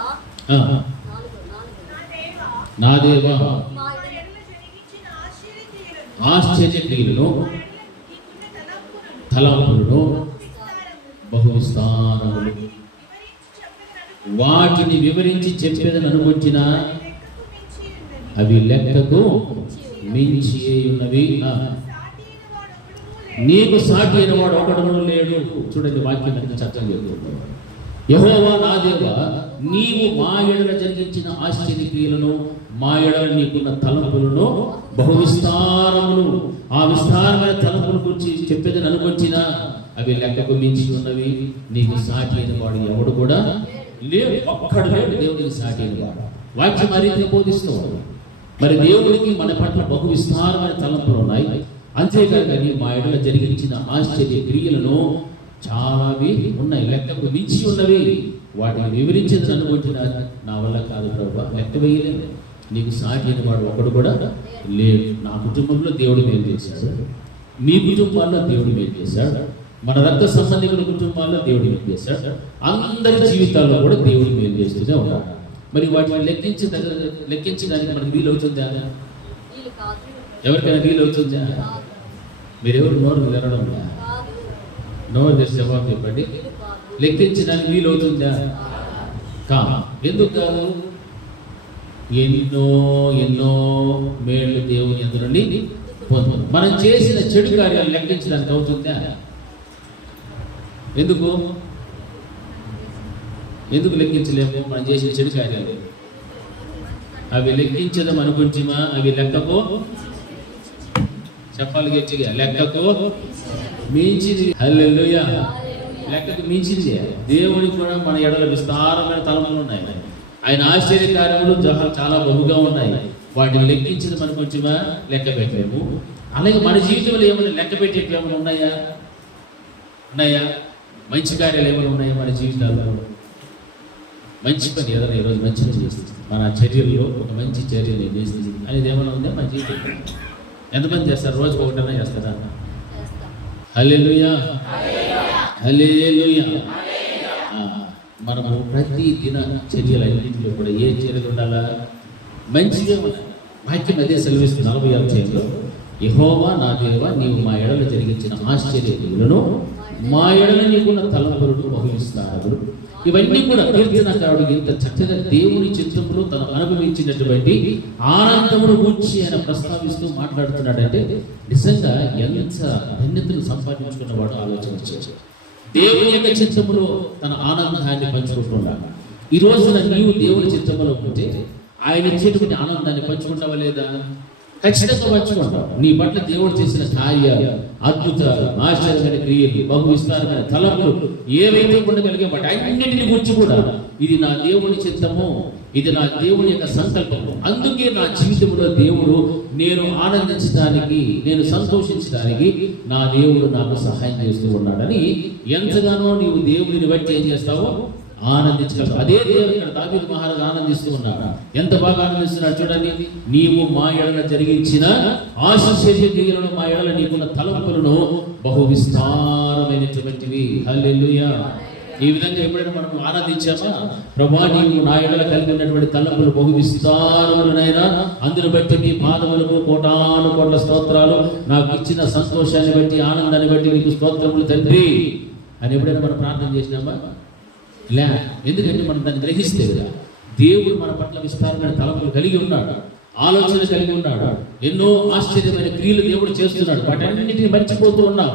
నా దేవా ఆశ్చర్య క్రియలను తలంపులను బహు విస్తారములు వాటిని వివరించి చెప్పేదని అనుకుంటున్నా అవి లెక్కకు మించి ఉన్నవి. నీకు సాటి అయిన వాడు ఒకడు లేడు. చూడండి వాక్యం ఎంత చక్కగా చెప్తుంది. యెహోవా నా దేవా, నీవు మా ఎడల జరిగించిన ఆశ్చర్య క్రియలను, మా ఎడల నీకున్న తలంపులను బహు విస్తారములు, ఆ విస్తారమైన తలంపుల గురించి చెప్పేదని అనుకొచ్చినా అవి లెక్కకు మించి ఉన్నవి. నీకు సాటి అయిన వాడు ఎవడు కూడా లేడు, ఒక్కడు లేడు దేవుడికి సాటి అయిన వాడు. వాక్యం ఆ రీతిగా బోధిస్తున్నాడు. మరి దేవుడికి మన పట్ల బహు విస్తారమైన తలంపులు ఉన్నాయి. అంతేకాని మా ఎడల జరిగించిన ఆశ్చర్య క్రియలను చాలావి ఉన్నాయి, లెక్కకు మించి ఉన్నవి. వాటిని వివరించేది అనుకుంటున్న నా వల్ల కాదు ప్రభు, లెక్క వేయలేదు. నీకు సాటి అయిన వాడు ఒకడు కూడా లేడు. నా కుటుంబంలో దేవుడు మేలు చేశాడు, మీ కుటుంబాల్లో దేవుడు మేలు చేశాడు, మన రక్త సంబంధికుల కుటుంబాల్లో దేవుడు మేలు చేశాడు, అందరి జీవితాల్లో కూడా దేవుడు మేలు చేస్తూనే ఉన్నాడు. మరి వాటిని లెక్కించడానికి మనకు వీలవుతుందా? ఎవరికైనా వీలవుతుందా? మీరెవరు నోరు వినడం నోరు తెరిచి జవాబు చెప్పండి. లెక్కించడానికి వీలవుతుందా? ఎందుకు కాదు? ఎన్నో ఎన్నో మేళ్ళు దేవుని యందు నుండి పొందుతాం. మనం చేసిన చెడు కార్యాలు లెక్కించడానికి అవుతుందా? ఎందుకు లెక్కించలేము? మనం చేసిన చెడు కార్యాలు అవి లెక్కించడం అనుకుంటుమా? అవి లెక్కకు చెప్పాలి గట్టిగా, లెక్కకు మించింది. హల్లెలూయా, లెక్కకు మించింది. దేవునికి కూడా మన ఎడల విస్తారమైన తలంపులు ఉన్నాయి. ఆయన ఆశ్చర్య కార్యములు చాలా బహుగా ఉన్నాయి. వాటిని లెక్కించడం అనుకుంటుమా? లెక్క పెట్టలేము. అలాగే మన జీవితంలో ఏమైనా లెక్క పెట్టేవి ఏమైనా ఉన్నాయా? మంచి కార్యాలు ఏమైనా ఉన్నాయా మన జీవితాల్లో? మంచి పని ఏదైనా ఈరోజు మంచిగా చేస్తుంది, మన చర్యల్లో ఒక మంచి చర్య నేను చేస్తుంది అనేది ఏమైనా ఉందా మన జీవితంలో? ఎంతమంది చేస్తారు? రోజుకు ఒకటన్నా చేస్తారా? హల్లెలూయా, హల్లెలూయా. మనము ప్రతి దిన చర్యలన్నింటిలో కూడా ఏ చర్యలు ఉండాలా? మంచిగా ఉండాలి. వాక్యం అదే సెలవిస్తుంది 40వ అధ్యాయంలో, యెహోవా నా దేవా, నీవు మా ఎడల జరిగించిన ఆశ్చర్య క్రియలను, మా ఎడల నీకున్న తలంపులను బహు విస్తారములు. ఇవన్నీ కూడా కీర్తనకారుడు ఇంత చక్కగా దేవుని చిత్తంలో తను అనుభవించినటువంటి ఆనందమును గురించి ఆయన ప్రస్తావిస్తూ మాట్లాడుతున్నాడంటే నిజంగా ఎంత ధన్యతను సంపాదించుకున్నవాడు ఆలోచన చేసి దేవుని యొక్క చిత్తంలో తన ఆనందాన్ని పంచుకుంటున్నాడు. ఈ రోజున నీవు దేవుని చిత్తంలో ఉంటే ఆయన ఇచ్చేటువంటి ఆనందాన్ని పంచుకుంటావా లేదా? ఖచ్చితంగా పంచుకుంటావు. నీ పట్ల దేవుడు చేసిన కార్యాలు, అద్భుతాలు, ఆశ్చర్యమైన క్రియలు, బహు విస్తారమైన తలంపులు ఏవైతే ఉండగలిగే వాటి అన్నింటిని గురించి కూడా ఇది నా దేవుని చిత్తము, ఇది నా దేవుని యొక్క సంకల్పము, అందుకే నా జీవితంలో దేవుడు నేను ఆనందించడానికి, నేను సంతోషించడానికి నా దేవుడు నాకు సహాయం చేస్తూ ఉన్నాడని ఎంతగానో నీవు దేవుడిని బట్టి ఏం చేస్తావో ఆనందించగలరు. అదే దేవుడు ఇక్కడ దావీదు మహారాజు ఆనందిస్తూ ఉన్నాడు. ఎంత బాగా ఆనందిస్తున్నాడు చూడండి. నీవు మా ఎడల జరిగించిన ఆశ్చర్య క్రియలను, మా ఎడల నీకున్న తలంపులను బహు విస్తారమైనటువంటివి. హల్లెలూయా. ఈ విధంగా ఎప్పుడైనా మనం ఆనందించామా? ప్రభువా, నీవు నా ఎడల కలిగి ఉన్నటువంటి తలంపులు బహు విస్తారములనైనా, అందును బట్టి నీ పాదములకు కోటాను కోట్ల స్తోత్రాలు, నాకు ఇచ్చిన సంతోషాన్ని బట్టి, ఆనందాన్ని బట్టి నీకు స్తోత్రములు తండ్రి అని ఎప్పుడైనా మనం ప్రార్థన చేసినామా? లే. ఎందుకంటే మనం దాన్ని గ్రహిస్తే కదా, దేవుడు మన పట్ల విస్తారమైన తలంపులు కలిగి ఉన్నాడు, ఆలోచన కలిగి ఉన్నాడు, ఎన్నో ఆశ్చర్యమైన క్రియలు దేవుడు చేస్తున్నాడు. వాటన్నింటినీ మర్చిపోతున్నాం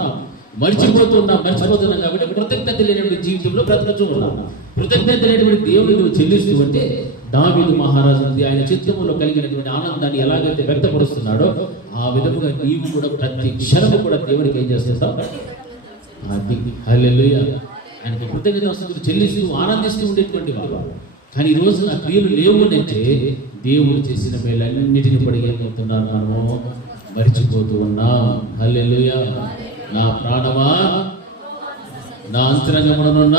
కాబట్టి కృతజ్ఞత లేనటువంటి జీవితంలో బ్రతకచ్చు ఉన్నాం. కృతజ్ఞత లేనటువంటి దేవుడు నువ్వు చెల్లిస్తూ అంటే దావీదు మహారాజు ఆయన చిత్తములో కలిగినటువంటి ఆనందాన్ని ఎలాగైతే వ్యక్తపరుస్తున్నాడో ఆ విధముగా నీవు కూడా ప్రతి క్షణము కూడా దేవుడికి ఏం చేస్తావు? హల్లెలూయా. ఆయనకి కృతజ్ఞతాస్తుతులు చెల్లిస్తూ ఆనందిస్తూ ఉండేటువంటి వాడు. కానీ ఈ రోజు నా క్రియలు లేవు అంటే దేవుడు చేసిన మేలన్నిటిని కూడా ఏమవుతున్నాను, మనము మరిచిపోతూ ఉన్నాం. హల్లెలూయా. నా ప్రాణమా, నా అంతరంగమునున్న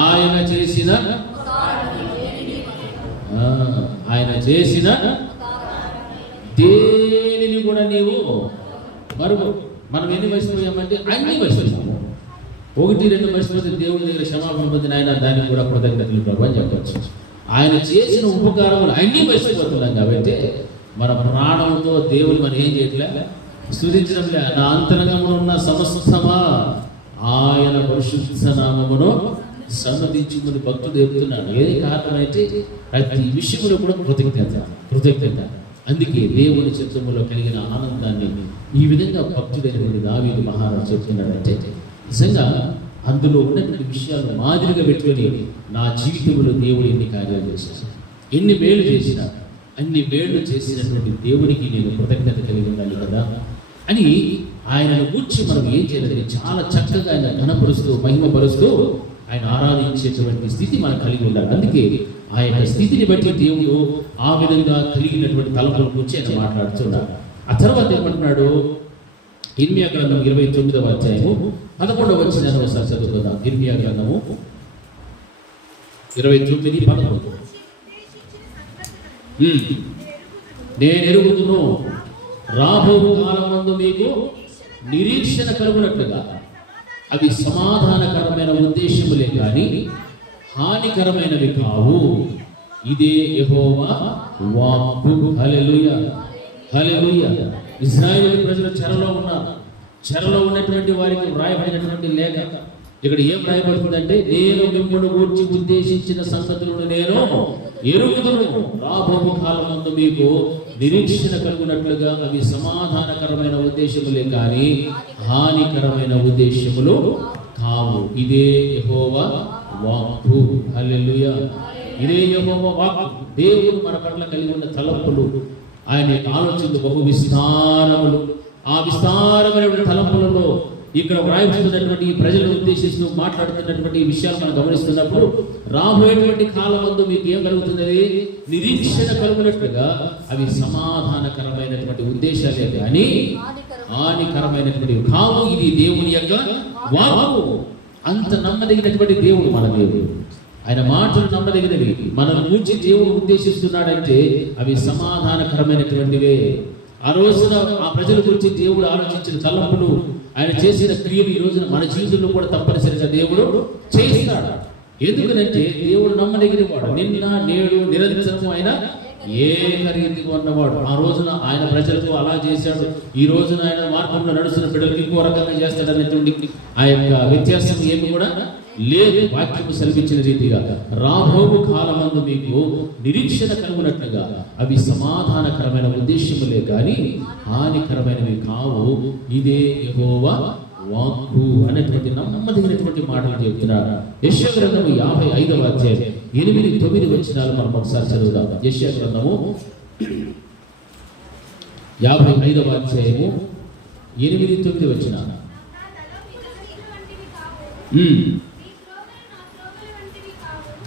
ఆయన చేసిన దేనిని కూడా నీవు మనం ఎన్ని మర్చిపోయామంటే అన్ని మర్చిపోయాము. 1-2 మర్చిపోతే దేవుడి దగ్గర క్షమాపణ పొందిన ఆయన దానికి కూడా కృతజ్ఞతలు ప్రభు అని చెప్పచ్చు. ఆయన చేసిన ఉపకారములు అన్ని మర్చిపోతున్నాం కాబట్టి మన ప్రాణంతో దేవుడు మనం ఏం చేయట్లే, స్తుతించడంలే. నా అంతరంగంలో ఉన్న సమస్తమా ఆయన పరిశుద్ధ నామమును సన్నదించుకుని భక్తుడు చెబుతున్నాడు. ఏది కారణమైతే ప్రతి విషయంలో కూడా కృతజ్ఞత. అందుకే దేవుని చిత్తములో కలిగిన ఆనందాన్ని ఈ విధంగా భక్తుడైనటువంటి దావీదు మహారాజు చెప్తున్నాడంటే నిజంగా అందులో ఉన్నటువంటి విషయాలు మాదిరిగా పెట్టుకొని నా జీవితంలో దేవుడు ఎన్ని కార్యాలు చేశాడు, ఎన్ని మేలు చేసినా అన్ని మేలు చేసినటువంటి దేవుడికి నేను కృతజ్ఞత కలిగి ఉండాలి కదా అని ఆయనను గూర్చి మనం ఏం చేయాలంటే చాలా చక్కగా ఆయన ఘనపరుస్తూ మహిమపరుస్తూ ఆయన ఆరాధించేటువంటి స్థితి మనం కలిగి ఉండాలి. అందుకే ఆ యొక్క స్థితిని బట్టి దేవుడు ఆ విధంగా కలిగినటువంటి తలపుల గురించి ఆయన మాట్లాడుతున్నాడు. ఆ తర్వాత ఏమంటున్నాడు, ఇర్మియా గ్రంథం 29వ అధ్యాయము 11వ వచనాన్ని ఒకసారి చదువుకుందాం. ఇర్మియా గ్రంథము 29:11. నేను ఎరుగుదును, రాబో కాలమందు మీకు నిరీక్షణ కలుగునట్లుగా అవి సమాధానకరమైన ఉద్దేశములే కానీ హానికరమైనవి కావు. ఇదే యెహోవా వాక్కు. హల్లెలూయా, హల్లెలూయా. ఇశ్రాయేలు ప్రజలు చెరలో ఉన్నటువంటి వారికి వ్రాయబడినటువంటి లేఖ ఇక్కడ ఏం రాయబడుతుందంటే, నేను మిమ్మల్ని గూర్చి ఉద్దేశించిన సంగతులను నేను ఎరుగుదును, రాబోవు కాలమందు మీకు నిరీక్షణ కలుగునట్లుగా అవి సమాధానకరమైన ఉద్దేశములే కానీ హానికరమైన ఉద్దేశములు కావు. ఇదే యెహోవా వాక్కు. హల్లెలూయా, ఇదే యెహోవా వాక్కు. దేవుడు మన పట్ల కలిగి ఉన్న తలంపులు, ఆయన ఆలోచనలు బహు విస్తారములు. ఆ విస్తారమైన తలంపులలో ఇక్కడ వ్రాయబడుతున్నటువంటి ప్రజలను ఉద్దేశిస్తూ మాట్లాడుతున్నటువంటి విషయాలు మనం గమనిస్తున్నప్పుడు రాబోయేటువంటి కాలం ముందు మీకు ఏం కలుగుతున్నది, నిరీక్షణ కలుగునట్లుగా అవి సమాధానకరమైనటువంటి ఉద్దేశాలే కానీ హానికరమైనటువంటి కావు. ఇది దేవుని యొక్క వాక్కు. అంత నమ్మదగినటువంటి దేవుడు మన దేవుడు. ఆయన మాటలు నమ్మదగినవి. మనం గురించి దేవుడు ఉద్దేశిస్తున్నాడంటే అవి సమాధానకరమైనటువంటివే. ఆ రోజున ఆ ప్రజల గురించి దేవుడు ఆలోచించిన తలంపులు, ఆయన చేసిన క్రియలు ఈ రోజున మన జీవితంలో కూడా తప్పనిసరిగా దేవుడు చేస్తాడు. ఎందుకనంటే దేవుడు నమ్మదగిన వాడు. నిన్న నేడు నిరంతరం ఆయన ఏకరీతిగా ఉన్నవాడు. ఆ రోజున ఆయన ప్రజలకు అలా చేశాడు, ఈ రోజున ఆయన మార్గంలో నడుస్తున్న బిడ్డలకు ఇంకో రకంగా చేస్తాడు అనేటువంటి ఆ యొక్క వ్యత్యాసం ఏమి కూడా లేదు. వాక్యము సెలవిచ్చిన రీతిగా రాబోవు కాలమందు మీకు నిరీక్షణ కలుగునట్లుగా అవి సమాధానకరమైన ఉద్దేశములే కానీ హానికరమైనవి కావు. ఇదే యెహోవా వాక్కు అనేటువంటి నమ్మదగినటువంటి మాటలు చెప్తున్నారు. యెషయా గ్రంథము 55వ అధ్యాయం 8-9 వచనాలు మనం ఒకసారి చదువుదాం. యెషయా గ్రంథము 55వ అధ్యాయము 8-9 వచనాలు.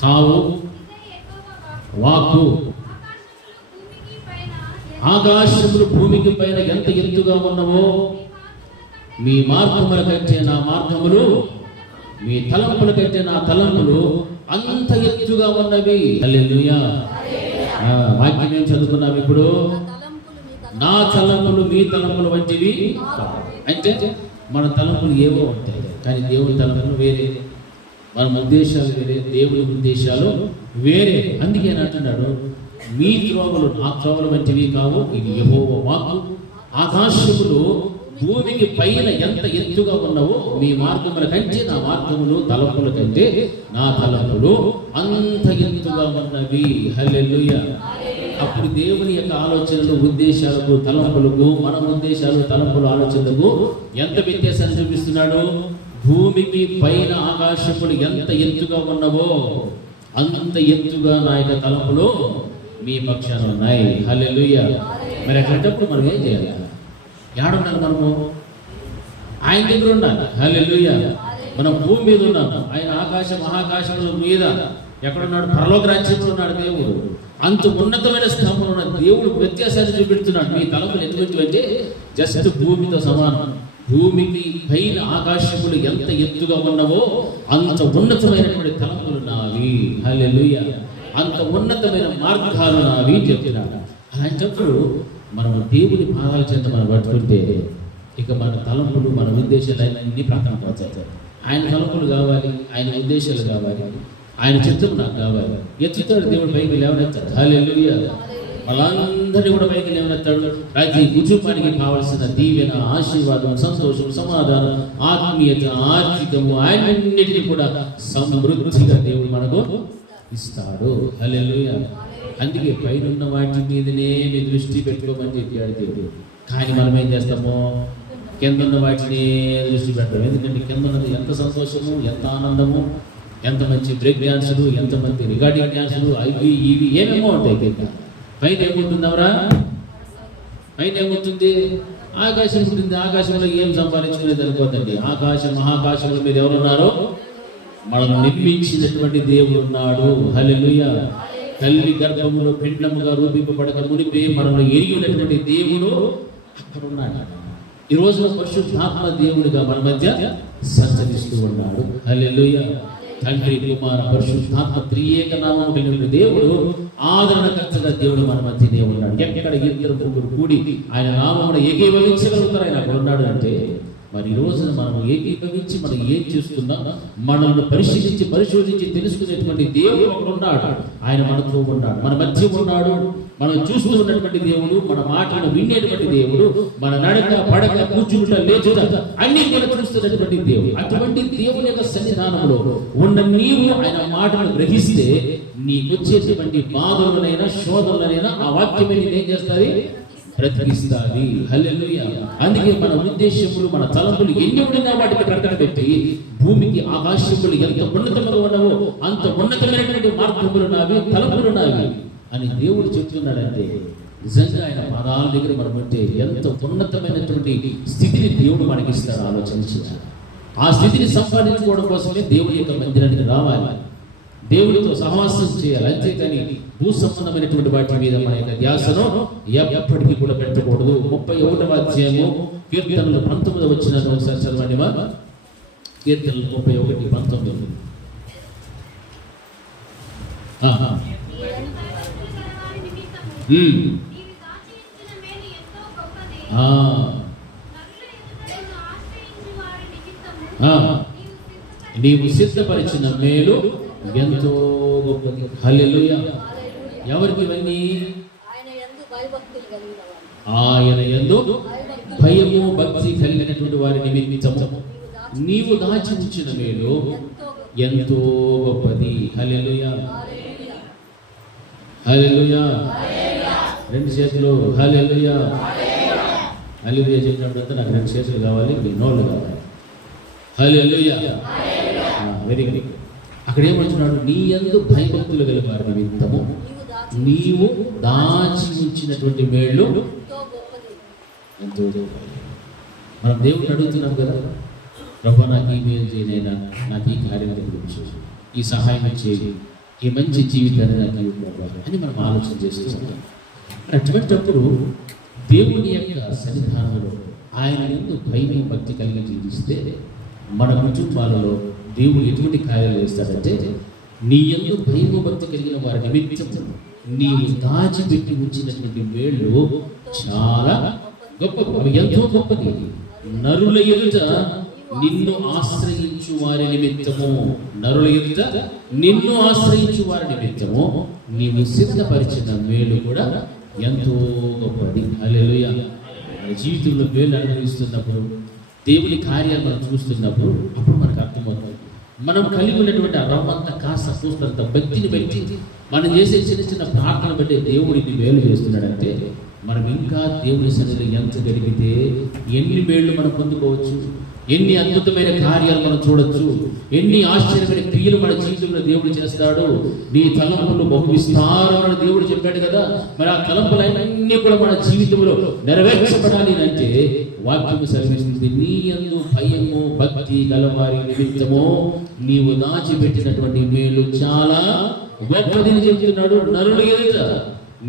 కావు వాక్కు. ఆకాశములు భూమికి పైన ఎంత ఎత్తుగా ఉన్నవో మీ మార్గముల కంటే నా మార్గములు, మీ తలంపుల కంటే నా తలంపులు అంత ఎత్తుగా ఉన్నవి. హల్లెలూయా. వాక్యం ఏం చదువుకున్నాం ఇప్పుడు, నా తలంపులు మీ తలంపులు వంటివి. అంటే మన తలంపులు ఏవో ఉంటాయి కానీ దేవుని తలంపులు వేరే, మన ఉద్దేశాలు వేరే, దేవుని ఉద్దేశాలు వేరే. అందుకే అంటున్నాడు, మీ త్రోవలు నా త్రోవలు వంటివి కావు. ఇది యెహోవా వాక్కు. ఆకాశములు భూమికి పైన ఎంత ఎత్తుగా ఉన్నవో మీ మార్గముల కంటే నా మార్గములు, తలంపుల కంటే నా తలంపులు అంత ఎత్తుగా ఉన్నవి. హల్లెలూయా. అప్పుడు దేవుని యొక్క ఆలోచనలు, ఉద్దేశాలకు, తలంపులకు, మన ఉద్దేశాలు, తలంపులు, ఆలోచనలకు ఎంత వ్యత్యాసాన్ని చూపిస్తున్నాడు. భూమికి పైన ఆకాశములు ఎంత ఎత్తుగా ఉన్నవో అంత ఎత్తుగా నా యొక్క తలంపులు మీ పక్షాన ఉన్నాయి. హల్లెలూయా. మరి అట్లాంటప్పుడు మనం ఏం చేయాలి? ఏడున్నాను మనము? ఆయన దగ్గర ఉండాలి. హల్లెలూయా. మనం భూమి మీద ఉన్నాము, ఆయన ఆకాశ మహాకాశముల మీద ఎక్కడున్నాడు? పరలోక రాజ్యంలో ఉన్నాడు దేవుడు. అంత ఉన్నతమైన స్థానంలో ఉన్న దేవుడు వ్యత్యాసాన్ని చూపెడుతున్నాడు. మీ తలంపులు ఎందుకు అంటే జస్ట్ భూమితో సమానం. భూమికి పైన ఆకాశములు ఎంత ఎత్తుగా ఉన్నవో అంత ఉన్నతమైనటువంటి తలంపులు నావి. హల్లెలూయా. అంత ఉన్నతమైన మార్గాలు నావి చెప్తున్నాడు. అలాంటప్పుడు మనం దేవుని పాదాల చెంత మనం పట్టుకుంటే ఇక మన తలంపులు, మన ఉద్దేశాలు అన్నీ ప్రక్కన పోతాయి. ఆయన తలంపులు కావాలి, ఆయన ఉద్దేశాలు కావాలి, ఆయన చిత్తం నాకు కావాలి. ఎత్తుతాడు దేవుడు, పైకి లేవనెత్తాడు. హల్లెలూయా. వాళ్ళందరినీ కూడా పైకి లేవనెత్తాడు. ప్రతి కుటుంబానికి కావలసిన దీవెన, ఆశీర్వాదం, సంతోషం, సమాధానం, ఆత్మీయత, ఆర్థికము అన్నిటినీ కూడా సమృద్ధిగా దేవుడు మనకు ఇస్తాడు. హల్లెలూయా. అందుకే పైన ఉన్న వాటి మీదనే మీ దృష్టి పెట్టుకోమని చెప్పాడు దేవుడు. కానీ మనం ఏం చేస్తామో కింద ఉన్న వాటిని దృష్టి పెట్టడం. ఎందుకంటే కింద ఉన్నది ఎంత సంతోషము, ఎంత ఆనందము, ఎంత మంచి బ్రేక్ డ్యాన్సులు, ఎంతమంది రికార్డింగ్ డ్యాన్సులు, అవి ఇవి ఏమేమో ఉంటాయి. కింద పైన ఏముంటుందవరా? పైన ఏముంటుంది? ఆకాశం ఉంటుంది. ఆకాశంలో ఏం సంపాదించుకునేది అనుకోదండి. ఆకాశం, మహాకాశంలో మీరు ఎవరున్నారో మనల్ని నిర్మించినటువంటి దేవుడు ఉన్నాడు. హల్లెలూయా. తల్లి గర్భములో పిండముగా రూపింపబడక మునిపే మనల్ని ఎరిగి ఉన్నటువంటి దేవుడు అక్కడ ఉన్నాడు. ఈ రోజున పరిశుద్ధాత్మ దేవుడిగా మన మధ్య సంచరిస్తూ ఉన్నాడు. హల్లెలూయా. తండ్రి, కుమార, పరిశుద్ధాత్మ త్రియేక నామముడైన దేవుడు, ఆదరణకర్తగా దేవుడు మన మధ్యనే ఉన్నాడు. ఎక్కడ ఇద్దరు ముగ్గురు కూడి ఆయన నామమున ఏకీభవించగలుగుతారు. ఆయన అక్కడ ఉన్నాడు అంటే మరి ఈ రోజున మనం ఏకీభవించి మనం ఏం చేస్తున్నాం, మనల్ని పరిశోధించి తెలుసుకునేటువంటి దేవుడు ఒకడు ఉన్నాడు. ఆయన మనతో ఉన్నాడు, మన మధ్య ఉన్నాడు. మనం చూస్తూ ఉన్నటువంటి దేవుడు, మన మాటలను వినేటువంటి దేవుడు, మన నడక, పడక, కూర్చుంట, లేచుట అన్ని కూడా చూస్తున్నటువంటి దేవుడు. అటువంటి దేవుని యొక్క సన్నిధానంలో ఉన్న నీవు ఆయన మాటను గ్రహిస్తే నీకు వచ్చేటువంటి బాధలనైనా శోధనలనైనా ఆ వాక్యమే ఏం చేస్తుంది? ప్రతిష్ఠిస్తాది. హల్లెలూయా. అందుకే మన ఉద్దేశములు, మన తలంపులు ఎన్ని ఉన్నా వాటికి ప్రకటన పెట్టి భూమికి ఆకాశములు ఎంత ఉన్నతముగా ఉన్నవో అంత ఉన్నతమైనటువంటి మార్గములు నావి, తలంపులు నావి అని దేవుడు చెప్తున్నాడంటే నిజంగా ఆయన పాదాల దగ్గర మనం ఉంటే ఎంత ఉన్నతమైనటువంటి స్థితిని దేవుడు మనకిస్తాడు. ఆలోచించాలి. ఆ స్థితిని సంపాదించుకోవడం కోసమే దేవుడి యొక్క మందిరానికి రావాలి, దేవుడితో సహవాసం చేయాలి. అంతేకాని భూ సంబంధమైనటువంటి వాటి మీద మన యొక్క ధ్యాసను ఎప్పటికీ కూడా పెట్టకూడదు. 31వ అధ్యాయము కీర్తనలు 19 వచ్చిన ఒకసారి చదవండి. కీర్తనలు 31:19. నీవు సిద్ధపరిచిన మేలు ఎంతో గొప్పది. హల్లెలూయా. ఎవరికి ఇవన్నీ? ఆయన యందు భయము భక్తి కలిగినటువంటి వారి నిమిత్తము నీవు దాచి ఉంచిన మేలు ఎంతో గొప్పది. హల్లెలూయా. హల్లెలూయా. రెండు చేతులు హల్లెలూయా. హల్లెలూయా చెప్పినప్పుడు నాకు రెండు చేతులు కావాలి, మీ నోళ్ళు కావాలి. హల్లెలూయా. Very good. అక్కడ ఏమంటున్నాడు? నీ యందు భయభక్తులు గల వారి నిమిత్తము నీవు దాచి ఉంచినటువంటి మేళ్ళు ఎంతో. మనం దేవుడిని అడుగుతున్నాం కదా, ప్రభా నాకు ఈ మేలు చేయనైనా, నాకు ఈ కార్యం గురించి, ఈ సహాయం చేయి, ఈ మంచి జీవితాన్ని నాకు అని మనం ఆలోచన చేస్తూ ఉంటాం. అటువంటిప్పుడు దేవుని యొక్క సన్నిధానంలో ఆయన యందు భయం భక్తి కలిగి జీవిస్తే మన కుటుంబాలలో దేవుడు ఎటువంటి కార్యాలు చేస్తాడంటే నీ యందు భయము భక్తి కలిగిన వారి నిమిత్తం నీవు దాచిపెట్టి ఉంచినటువంటి మేళ్ళు చాలా గొప్ప, అవి ఎంతో గొప్పది. నరుల ఎదుట నిన్ను ఆశ్రయించు వారి నిమిత్తము, నరుల ఎదుట నిన్ను ఆశ్రయించు వారి నిమిత్తము నీవు సిద్ధపరిచిన మేలు కూడా ఎంతో గొప్పది. హల్లెలూయా. మన జీవితంలో మేలు అనుభవిస్తున్నప్పుడు, దేవుని కార్యాలు మనం చూస్తున్నప్పుడు అప్పుడు మనకు అర్థమవుతుంది. మనం కలిగి ఉన్నటువంటి ఆ రవ్వంత కాస్త చూస్తున్నంత భక్తిని బట్టి, మనం చేసే చిన్న చిన్న ప్రార్థనలు బట్టి దేవుడిని మేలు చేస్తున్నాడంటే మనం ఇంకా దేవుని సన్నిధిలో ఎంత గడిగితే ఎన్ని మేళ్ళు మనం పొందుకోవచ్చు, ఎన్ని అద్భుతమైన కార్యాలు మనం చూడొచ్చు, ఎన్ని ఆశ్చర్యమైన క్రియలు మన జీవితంలో దేవుడు చేస్తాడు. నీ తలంపులు బహు విస్తారమైన దేవుడు చెప్పాడు కదా. మరి ఆ తలంపులన్నీ కూడా మన జీవితంలో నెరవేర్చబడాలి అంటే వాక్యము సెలవిస్తుంది, నీ యందు భయము భక్తి గలవారి నిమిత్తము నీవు దాచిపెట్టినటువంటి మేలు చాలా గొప్పదని చెప్తున్నాడు. నరుల ఎదుట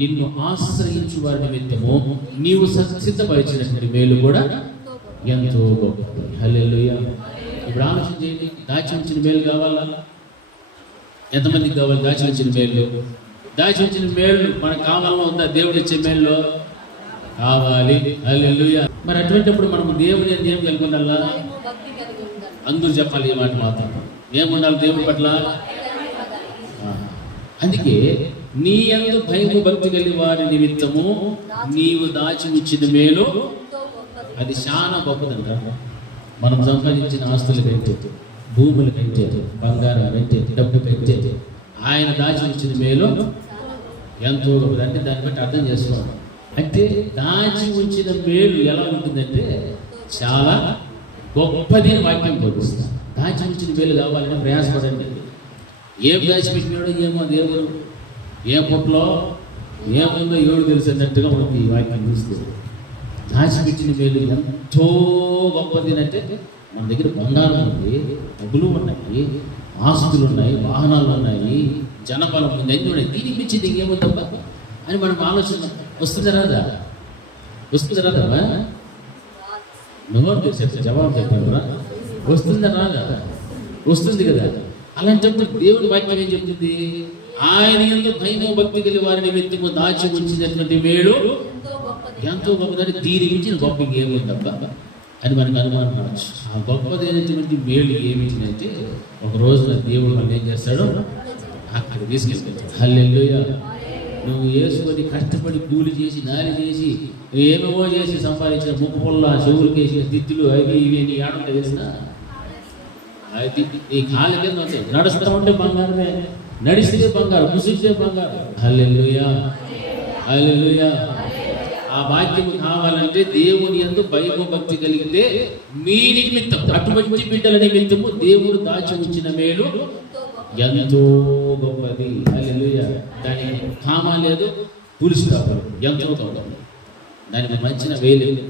నిన్ను ఆశ్రయించు వారి నిమిత్తము నీవు సిద్ధపరిచినటువంటి మేలు కూడా ఎంతో గొప్పది. హల్లెలూయా. ఇప్పుడు ఆలోచన చేయండి, దాచి ఉంచిన మేలు కావాలా? ఎంతమందికి కావాలి దాచి ఉంచిన మేలు? దాచి ఉంచిన మేలు మనకు కావాలన్నా ఉందా? దేవుడు ఇచ్చే మేలు కావాలి. హల్లెలూయా. మరి అటువంటిప్పుడు మనం దేవుని ఏం కలిగి ఉండాలా? భయము, భక్తి కలిగి ఉండాలి. అందరూ చెప్పాలి ఈ మాట మాత్రం. ఏముండాలి దేవుని పట్ల? అందుకే నీ యందు భయము భక్తి కలిగి వారి నిమిత్తము నీవు దాచి ఉంచిన మేలు ఎంతో గొప్పది. అది చాలా గొప్పదంట. మనం సంపాదించిన ఆస్తులు కంటే, భూములు కంటే, బంగారం కంటే, డబ్బు కంటే ఆయన దాచి ఉంచిన మేలు ఎంతో గొప్పది. అంటే దాన్ని బట్టి అర్థం చేసుకోవాలి. అంటే దాచి ఉంచిన మేలు ఎలా ఉంటుందంటే చాలా గొప్పది అని వాక్యం బోధిస్తుంది. దాచి ఉంచిన మేలు కావాలని ప్రయాసపడండి. ఏం దాచిపెట్టినాడో ఏమో దేవుడు, ఏ పొట్లో ఏముందో ఏడు తెలిసినట్టుగా మనకి ఈ వాక్యం చూస్తుంది. దాచిపెట్టిన మేలు ఎంతో గొప్పది అంటే మన దగ్గర బంగారం ఉంది, డబ్బులు ఉన్నాయి, ఆస్తులు ఉన్నాయి, వాహనాలు ఉన్నాయి, జనబలం ఉంది, అన్నీ ఉన్నాయి. దీనికి మించి ఇంకేముందబ్బా అని మనం ఆలోచన వస్తుంది రాదా? వస్తుంది రాదా? నువ్వు చెప్పి జవాబు చెప్పావురా, వస్తుందా రాదా? వస్తుంది కదా. అలాంటప్పుడు దేవుడి వాక్యం ఏం చెప్తుంది? ఆయన యందు భయము భక్తి కలిగి వారి నిమిత్తము దాచి ఉంచినటువంటి మేలు ఎంతో గొప్పది. ఎంతో గొప్పదని దీని మించిన గొప్ప ఏముందబ్బా అని మనకు అనుమానం రావచ్చు. ఆ గొప్పదైనటువంటి మేలు ఏమిటంటే ఒక రోజున దేవుడు మనం ఏం చేస్తాడో అక్కడ తీసుకెళ్తాడు. హల్లెలూయా. నువ్వు వేసుకొని కష్టపడి కూలి చేసి నాలి చేసి ఏమేమో చేసి సంపాదించిన ముక్కు పొల్ల చెవులకు వేసిన తిత్తులు అవి ఇవి నీ ఆడలు వేసిన అది నీ కాళ్ళ కింద ఉంటాయి. నడుస్తూ ఉంటే బంగారమే, నడిస్తే బంగారం, ముసిస్తే బంగారం. హల్లెలూయా, హల్లెలూయా. ఆ భాగ్యం కావాలంటే దేవుని యందు భయము భక్తి కలిగితే మీ నిమిత్తం అటువంటి బిడ్డల నిమిత్తము దేవుడు దాచి ఉంచిన మేలు ఎంతో గొప్పది. హల్లెలూయా. దానికి కామా లేదు, పులుసు కావాలి, ఎంతో గొప్పది. దానికి మంచిన వేలేదు.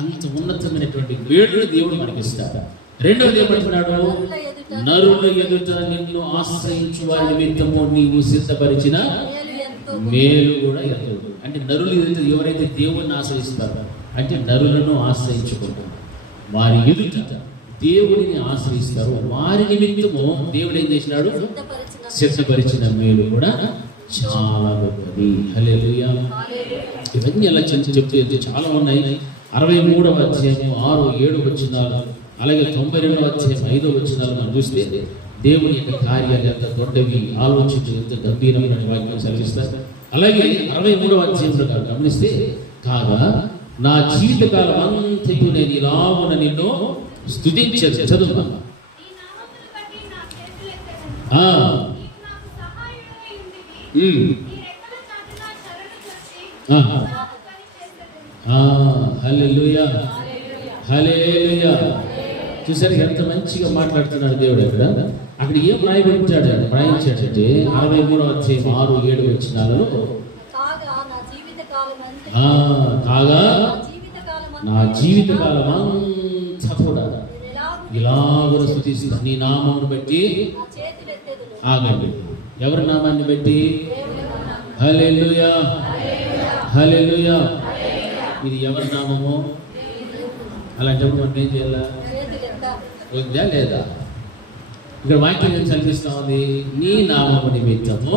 అంత ఉన్నతమైనటువంటి వేడుని దేవుడు మనకిస్తాడు. రెండవది ఏమంటున్నాడు? నరుల ఎదుట నిన్ను ఆశ్రయించు వారి నిమిత్తము నీవు సిద్ధపరిచిన మేలు కూడా ఎంతో. అంటే నరులు ఎవరైతే దేవుణ్ణి ఆశ్రయిస్తారో అంటే నరులను ఆశ్రయించుకుంటారు, వారి ఎదుట దేవుడిని ఆశ్రయిస్తారు, వారి నిమిత్తము దేవుడు ఏం చేసినాడు? సిద్ధపరిచిన మేలు కూడా చాలా గొప్పది. హల్లెలూయా. ఇవన్నీ ఎలా చెప్తే చాలా ఉన్నాయి. 63వ అధ్యాయం 6, 7 వచనాలు, అలాగే 92వ అధ్యాయం 5వ వచనాలు మనం చూస్తే దేవుని యొక్క కార్యాలు ఎంత దొడ్డవి, ఆలోచించి ఎంత గంభీరమైన వాక్యం సెలవిస్తారు. అలాగే 63వ అధ్యాయంలో గమనిస్తే కాగా నా జీవితకాలం అంతయు నేను ఇలాగున నిన్ను స్తుతించదు. చదువు. హల్లెలూయా, హల్లెలూయా. చూసారు ఎంత మంచిగా మాట్లాడుతున్నాడు దేవుడు. అక్కడ ఏం రాయబట్టాడు? రాయించాడంటే 63వ అధ్యాయం 6, 7 వచనాలలో కాగా నా జీవితకాలం అంతా కూడా ఇలాగ స్తుతిస్తా నీ నామమును బట్టి. ఆగండి, ఎవరి నామాన్ని బట్టి? హల్లెలూయా, హల్లెలూయా. ఇది ఎవరి నామము? అలాంటప్పుడు మనం ఏం చేయాలా? ఉందా లేదా? ఇక్కడ వాక్యం ఏం చదివిస్తా ఉంది? నీ నామము నిమిత్తము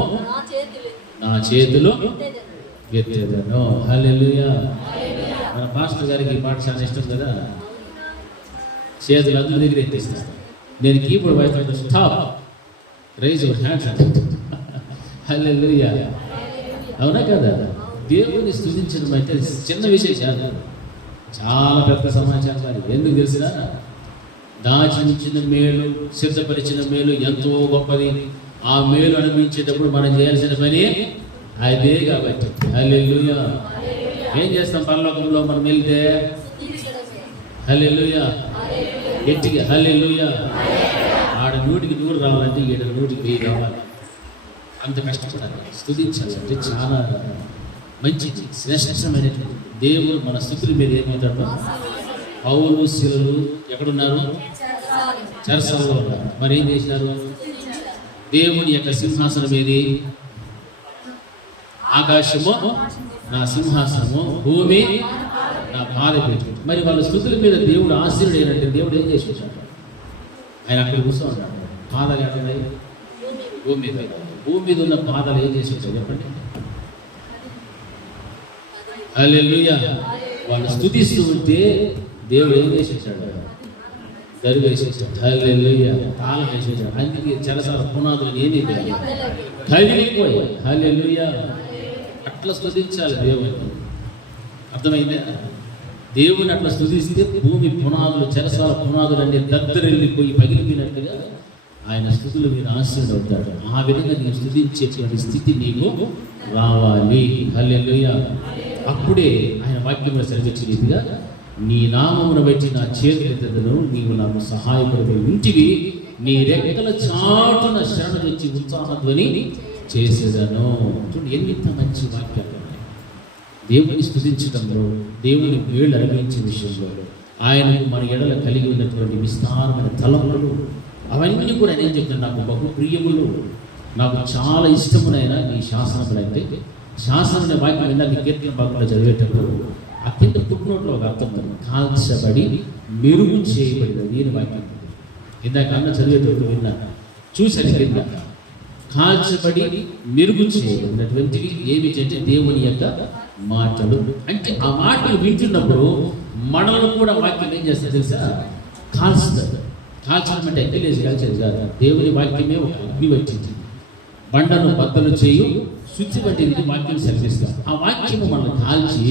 నా చేతులు ఎత్తేదను. హల్లెలూయా. మన పాస్టర్ గారికి ఈ పాట చాలా ఇష్టం కదా. చేతులు అందరి దగ్గర ఎత్తేస్తారు. నేను keyboard voice stop, raise your hands. Hallelujah. అవునా కదా? దేవుని స్తుతించడం అంటే చిన్న విషయం కాదు, చాలా పెద్ద సమాచారం. కాదు. ఎందుకు తెలిసినా దాచి ఉంచిన మేలు, సిద్ధపరిచిన మేలు ఎంతో గొప్పది. ఆ మేలు అనిపించేటప్పుడు మనం చేయాల్సిన పని అదే కాబట్టి. హల్లెలూయా. ఏం చేస్తాం పరలోకంలో మనం వెళ్తే? హల్లెలూయా, గట్టిగా హల్లెలూయా. ఆడ 100కి 100 రావాలంటే ఈడ 100కి 1000 రావాలి. అంత కష్టపడాలి. స్తుతించాలంటే చాలా మంచిది, శ్రేష్టమైనటువంటి. దేవుడు మన స్థుతుల మీద ఏమవుతాడు? పౌలు శిలలు ఎక్కడున్నారు? చెరసాలలో ఉన్నారు. మరి ఏం చేసినారు? దేవుని యొక్క సింహాసనం ఏది? ఆకాశము నా సింహాసనము, భూమి నా పాదపీఠం. మరి వాళ్ళ స్థుతుల మీద దేవుడు ఆశీర్వుడు ఏంటంటే దేవుడు ఏం చేసి వచ్చాడు? ఆయన అక్కడ కూర్చో ఉన్నాడు. పాదాలు ఎక్కడున్నాయి? భూమి మీద. భూమి మీద ఉన్న పాదాలు ఏం చేసి వచ్చాడు చెప్పండి? హల్లెలూయా. వాళ్ళు స్తుతిస్తూ ఉంటే దేవుడు ఏం వేసేసాడు? దరి వేసేసాడు. హల్లెలూయా. తాళం వేసేసాడు. అందుకే చెరసాల పునాదులు ఏమీ కదిలిపోయాయి. హల్లెలూయా. అట్లా స్తుతించాలి దేవుని. అర్థమైందే? దేవుని అట్లా స్తుతిస్తే భూమి పునాదులు, చెరసాల పునాదులు అన్ని దద్దరెళ్ళిపోయి పగిలిపోయినట్టుగా ఆయన స్థుతులు మీరు ఆశీర్వదిస్తాడు. ఆ విధంగా నీవు స్తుతించేటువంటి స్థితి నీకు రావాలి. హల్లెలూయా. అప్పుడే ఆయన వాక్యంలో సెలవిచ్చిన రీతిగా నీ నామమును బట్టి నా చేతులను నీవు నాకు సహాయపడి ఇంటివి, నీ రెక్కల చాటున శరణు వచ్చి ఉత్సాహధ్వని చేసేదను. చూడండి ఎంత మంచి వాక్యాలు. దేవుని స్తుతించడంలో, దేవుని వేళ్ళు అనుభవించే విషయంలో, ఆయనకు మన ఎడల కలిగి ఉన్నటువంటి విస్తారమైన తలములు అవన్నీ కూడా నేను చెప్తాను. నాకు బహు ప్రియములు, నాకు చాలా ఇష్టమునైనా నీ శాసనములు. అంటే శాసనం వాక్యం ఇందాక కీర్తన భాగంలో చదివేటప్పుడు ఆ కింద పుట్టినోట్లో ఒక అర్థం ఉంది. కాల్చబడి మెరుగు చేయబడినది అని వాక్యం. ఇందాక అన్న చదివేటప్పుడు విన్నా, చూశాను కింద కాల్చబడి మెరుగు చేయబడినటువంటివి ఏమిటంటే దేవుని యొక్క మాటలు. అంటే ఆ మాటలు వింటున్నప్పుడు మనల్ని కూడా వాక్యం ఏం చేస్తారు తెలుసా? కాల్చుతారు. కాల్చడం అంటే అగ్గిలేసి కాల్చేది కాదు. దేవుని వాక్యమే ఒక అగ్ని వచ్చింది. బండను బద్దలు చేయు శుద్ధి వంటిది వాక్యం సెలవిస్తారు. ఆ వాక్యము మనల్ని కాల్చి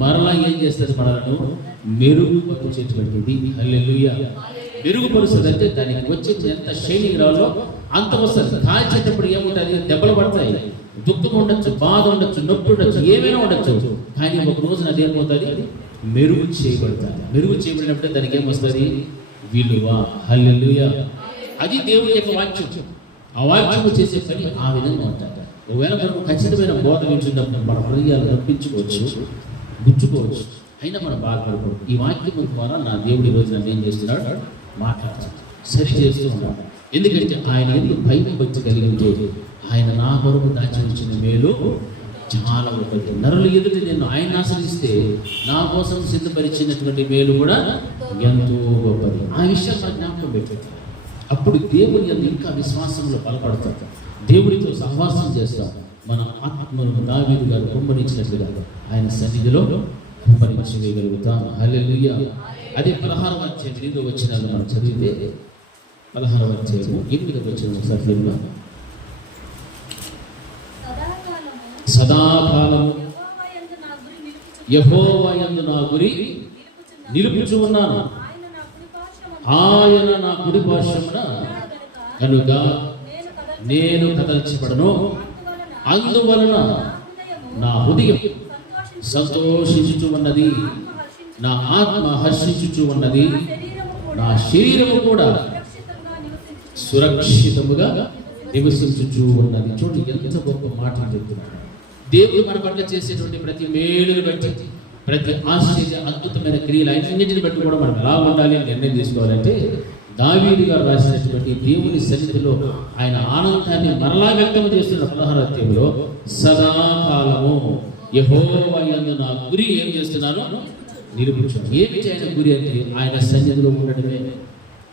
మరలా ఏం చేస్తుంది? మనలను మెరుగుపరిచేటువంటిది. హల్లెలూయా. మెరుగుపరుస్తుంది అంటే దానికి వచ్చేది ఎంత షైనింగ్ రావాలో అంత వస్తుంది. కాల్చేటప్పుడు ఏముంటుంది? దెబ్బలు పడతాయి, దుఃఖం ఉండొచ్చు, బాధ ఉండొచ్చు, నొప్పి ఉండొచ్చు, ఏమైనా ఉండొచ్చు. కానీ ఒక రోజున అది ఏమవుతుంది? మెరుగు చేయబడతాయి. మెరుగు చేయబడినప్పుడే దానికి ఏమొస్తుంది? విలువ. హల్లెలూయా. అది దేవుని యొక్క వాక్యం. ఆ వాక్యము చేసే పని ఆ విధంగా ఉంటుంది. ఒకవేళ మనం ఖచ్చితమైన బోధ వింటున్నప్పుడు మన హృదయాలు నొప్పించుకోవచ్చు, గుచ్చుకోవచ్చు, అయినా మనం బాధపడకూడదు. ఈ వాక్యం ద్వారా నా దేవుడి రోజు నన్ను ఏం చేస్తున్నాడు? మాట్లాడుతున్నాడు, సరి చేస్తూ ఉన్నాడు. ఎందుకంటే ఆయన ఎందుకు భయం భక్తి కలిగి ఉంటే ఆయన నా కొరకు దాచి ఉంచిన మేలు చాలా గొప్పది. నరులు ఎదుటి నేను ఆయన ఆశ్రయిస్తే నా కోసం సిద్ధపరిచినటువంటి మేలు కూడా ఎంతో గొప్పది. ఆ విషయాన్ని నా జ్ఞాపకం పెట్టుకుంటాను. అప్పుడు దేవుని యందు ఇంకా విశ్వాసంలో బలపడతాం, దేవుడితో సహవాసం చేస్తాం. మన ఆత్మను దావీదు గారు కుమ్మరించినట్లుగా ఆయన సన్నిధిలో కుమ్మరించగలుగుతాం. హల్లెలూయా. అదే 16వ అధ్యాయం 8వ వచనాలు మనం చదివితే 16వ అధ్యాయం 8వ వచనం సత్యంలో సదాకాలము యెహోవా యందు నా గురి నిలుపుచు ఉన్నాను, ఆయన నా కుడి పార్శ్వమున కనుక నేను కదల్చబడను. అందువలన నా హృదయం సంతోషించుచు ఉన్నది, నా ఆత్మ హర్షించుచు ఉన్నది, నా శరీరము కూడా సురక్షితముగా నివసించుచు ఉన్నది. చూడండి ఎంత గొప్ప మాటలు చెప్తున్నాడు. దేవుడు మన పట్ల చేసేటువంటి ప్రతి మేలును బట్టి, ప్రతి ఆశ్చర్య అద్భుతమైన క్రియలు అన్నింటిని బట్టి కూడా మనం ఎలా ఉండాలి అని నిర్ణయం తీసుకోవాలంటే దావీదు గారు రాసినటువంటి దేవుని సన్నిధిలో ఆయన ఆనందాన్ని మరలా వ్యక్తం చేస్తున్న 16వ అధ్యాయంలో సదాకాలము యెహోవా యందు నా గురి ఏం చేస్తున్నాను? నిలుపుచు. ఏమిటి ఆయన గురి అంటే ఆయన సన్నిధిలో ఉండడమే,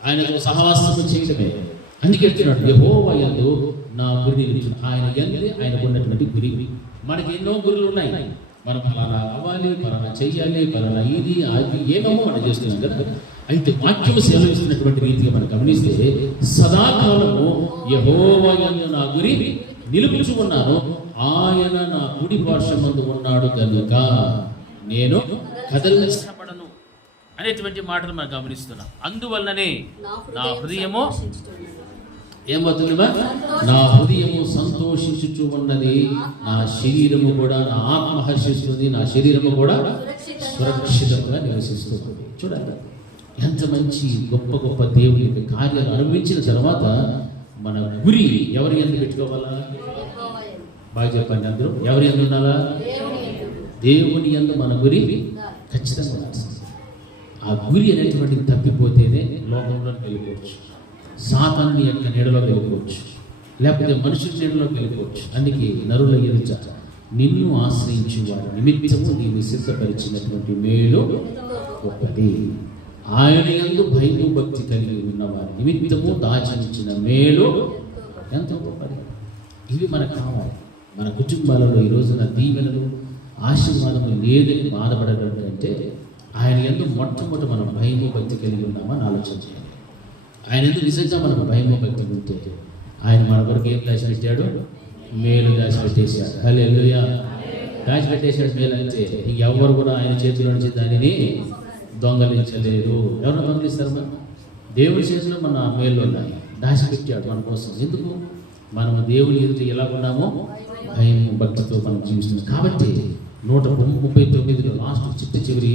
ఆయనతో సహవాసం చేయడమే. అందుకే చెప్తున్నాడు యెహోవా యందు నా గురి నిలుపుచు. ఆయన యందు ఆయనకు ఉన్నటువంటి గురి. మనకి ఎన్నో గురులు ఉన్నాయి. మనం ఫలానా అవ్వాలి, ఫలానా చెయ్యాలి, ఫలానా ఇది అది ఏమేమో మనం చేస్తున్నాం కదా. అయితే వాక్యము సెలవిస్తున్నటువంటి రీతిగా మనం గమనిస్తే సదాకాలము యెహోవా యందు నా గురి నిలుపుచు ఉన్నాను, ఆయన నా కుడి పార్శ్వమందు ఉన్నాడు కనుక నేను కదలించబడను అనేటువంటి మాటలు మనం గమనిస్తున్నాం. అందువల్లనే నా హృదయము ఏమవుతుందివా? నా హృదయము సంతోషించుచు ఉన్నది, నా శరీరము కూడా, నా ఆత్మ హర్షిస్తుంది, నా శరీరము కూడా సురక్షితంగా నివసిస్తుంది. చూడండి ఎంత మంచి గొప్ప గొప్ప దేవుని కార్యాలు అనుభవించిన తర్వాత మన గురి ఎవరి యందు పెట్టుకోవాలా? బాగా చెప్పండి అందరూ. ఎవరి యందు ఉండాలా? దేవుని యందు మన గురి ఖచ్చితంగా ఉండాలి. ఆ గురి అనేటువంటిది తప్పిపోతేనే లోకంలో వెళ్ళిపోవచ్చు, సాతాను యొక్క నీడలో వెళ్ళిపోవచ్చు, లేకపోతే మనుషుల నీడలో వెళ్ళిపోవచ్చు. అందుకే నరుల ఎదుట నిన్ను ఆశ్రయించు వారి నిమిత్తము నీవు సిద్ధపరిచినటువంటి మేలు గొప్పది. ఆయన యందు భయము భక్తి కలిగి ఉన్నవారి నిమిత్తము దాచించిన మేలు ఎంత గొప్పది. ఇవి మనకు కావాలి. మన కుటుంబాలలో ఈ రోజున దీవెనలు, ఆశీర్వాదము లేదని బాధపడగలంటే ఆయన ఎందుకు మొట్టమొదటి మనం భయము భక్తి కలిగి ఉన్నామని ఆలోచన చేయాలి. ఆయన ఎందుకు నిజంగా మనకు భయము భక్తి ఉంటే ఆయన మన వరకు ఏం దాచిపెట్టాడు? మేలు దాచిపెట్టేశాడు. హల్లెలూయా. దాచిపెట్టేశాడు మేలు అంటే ఇంకెవ్వరు కూడా ఆయన చేతిలో నుంచి దానిని దొంగలించలేరు. ఎవరు దొంగలిస్తారు? మనం దేవుడి చేతిలో మన మేలు ఉన్నాయి, దాచిపెట్టాడు మన కోసం. ఎందుకు? మనము దేవుని ఎదుట ఎలా ఉన్నామో భయం భక్తితో మనం జీవిస్తున్నాం. కాబట్టి 139 లాస్ట్ చివరి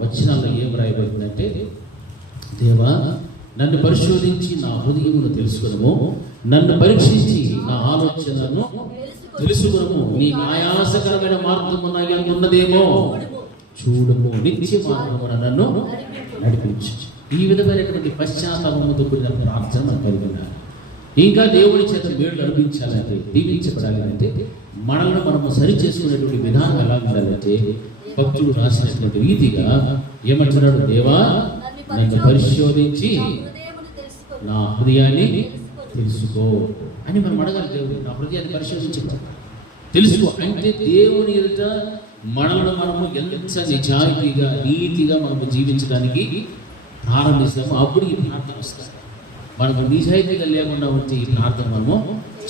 వచనాల్లో ఏం రాయబడుతుందంటే, దేవా నన్ను పరిశోధించి నా హృదయమును తెలుసుకునము, నన్ను పరీక్షించి నా ఆలోచనను తెలుసుకునము, నీ ఆయాసకరమైన మార్గము నా యందు ఉన్నదేమో చూడము, నిత్య మార్గమున నన్ను నడిపించు. ఈ విధమైనటువంటి పశ్చాత్తాపముతో కూడిన ప్రార్థన మనం కలిగి ఉండాలి. ఇంకా దేవుడి చేత మేలు అనిపించాలంటే, దీవించబడాలి అంటే మనల్ని మనము సరి చేసుకునేటువంటి విధానం ఎలా ఉండాలంటే, భక్తుడు రాసినటువంటి రీతిగా ఏమంటున్నాడు? దేవా నన్ను పరిశోధించి నా హృదయాన్ని తెలుసుకో అని మనం అడగాలి. దేవుడు నా హృదయాన్ని పరిశోధించి తెలుసుకో అంటే దేవుని ఎదుట మనల్ని మనము ఎంత నిజాయితీగా నీతిగా మనము జీవించడానికి ప్రారంభిస్తామో అప్పుడు ఈ ప్రార్థన వస్తుంది. మనకు నిజాయితీగా లేకుండా ఉంటే ఈ ప్రార్థన మనము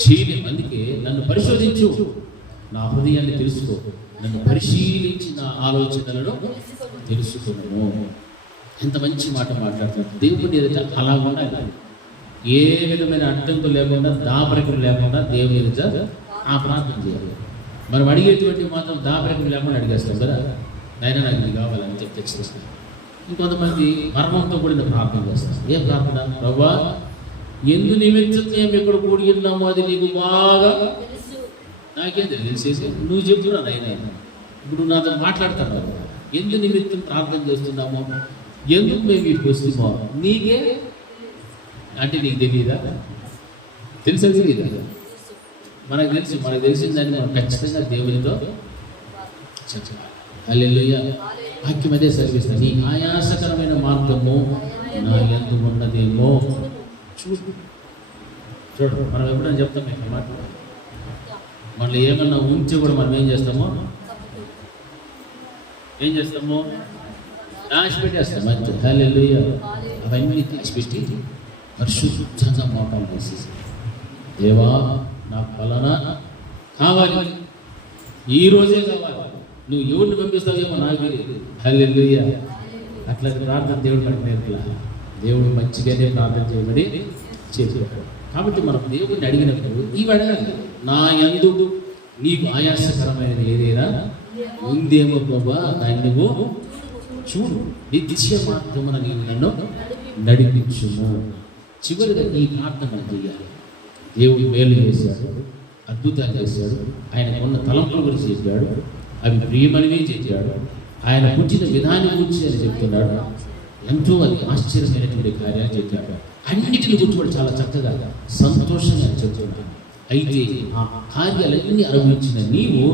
చేయలేము. అందుకే నన్ను పరిశోధించు, నా హృదయాన్ని తెలుసుకో, నన్ను పరిశీలించి నా ఆలోచనలను తెలుసుకున్నాము. ఎంత మంచి మాట మాట్లాడుతున్నాడు. దేవుని ఎదుట అలా ఉండాలి. ఏ విధమైన అడ్డంకులు లేకుండా, దాపరికం లేకుండా దేవుని ఎదుట ఆ ప్రార్థన చేయాలి. మనం అడిగేటువంటి మాత్రం దాపరికం లేకుండా అడిగేస్తాం కదా, నాయన నాకు ఇది కావాలని చెప్పి తెచ్చిస్తాం. ఇంకొంతమంది మర్మంతో కూడిన ప్రార్థన చేస్తాం. ఏం ప్రార్థన? ప్రభువా ఎందు నిమిత్తం మేము ఎక్కడ కూడి ఉన్నామో అది నీకు బాగా నాకేం తెలిసేసి నువ్వు చెప్తున్నా నాయన. ఇప్పుడు నాతో మాట్లాడతాను. ఎందు నిమిత్తం ప్రార్థన చేస్తున్నామో, ఎందుకు మేము వీటికి వస్తున్నామో నీకే అంటే నీకు తెలియదా? తెలియదా? మనకు తెలిసిందని మనం ఖచ్చితంగా దేవునితో చెప్పాలి. హల్లెలూయా. వాక్యం అదే సర్విస్తాను. నీ ఆయాసకరమైన మార్గము నా యందు ఉన్నదేమో చూడు. మనం ఎప్పుడైనా చెప్తాం మీకు మాట, మనలో ఏమన్నా ఉంచి కూడా మనం ఏం చేస్తామో దాచిపెట్టేస్తాం అంతే. హల్లెలూయా. అవన్నీ తెచ్చిపెట్టి పరిశుద్ధంగా మోకాలు వేసేసి, దేవా నాకు ఫలానా కావాలి, ఈ రోజే కావాలి, నువ్వు ఎవరిని పంపిస్తావేమో నాకు తెలియదు. హల్లెలూయా. అట్లా ప్రార్థన దేవుడు మనకి నేర్పలా. దేవుడు మంచిగానే ప్రార్థన చేయబడి చెప్పాడు. కాబట్టి మనం దేవుడిని అడిగినప్పుడు ఇవి అడగాలి. నా యందు నీకు ఆయాసకరమైనది ఏదైనా ఉందేమో ప్రభా, దాన్ని నువ్వు చూడు, నిత్య మార్గమున నీవు నన్ను నడిపించుము. చివరిగా ఈ ప్రార్థన మనం చేయాలి. దేవుడు మేలు చేశాడు, అద్భుతాలు చేశాడు, ఆయనకు ఉన్న తలంపుల గురించి చెప్పాడు, అవి ప్రియమనివే చెప్పాడు, ఆయన పుట్టిన విధానం గురించి అని చెప్తున్నాడు, ఎంతో అది ఆశ్చర్యమైనటువంటి కార్యాలు చెప్పాడు. అన్నిటిని గురించి కూడా చాలా చక్కగా సంతోషంగా చెప్తున్నాడు. అయితే ఆ కార్యాలన్నీ అనుభవించిన నీవు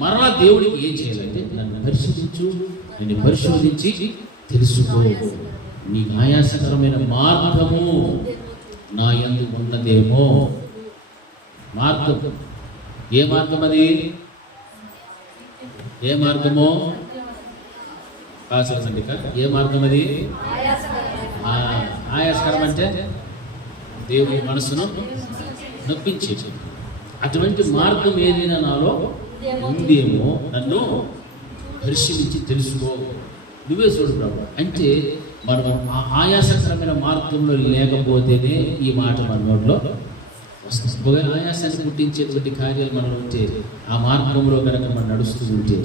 మరలా దేవుడికి ఏం చేయాలంటే, నన్ను పరిశోధించు, నిన్ను పరిశోధించి తెలుసుకో, నీ ఆయాసకరమైన మార్గము నా యందు ఉన్నదేమో. మార్గం ఏ మార్గం? అది ఏ మార్గమో కాసండి. ఏ మార్గం అది? ఆయాసకరం అంటే దేవుని మనసును నొప్పించేది. అటువంటి మార్గం ఏదైనా నాలో ఉందేమో నన్ను పరిశీలించి తెలుసుకో, నువ్వే చూడు ప్రభు. అంటే మనం ఆ ఆయాసకరమైన మార్గంలో లేకపోతేనే ఈ మాట మన నోట్లో వస్తుంది. ఆయాసాన్ని పుట్టించేటువంటి కార్యాలు మనం ఉంటే, ఆ మార్గంలో కనుక మనం నడుస్తూ ఉంటే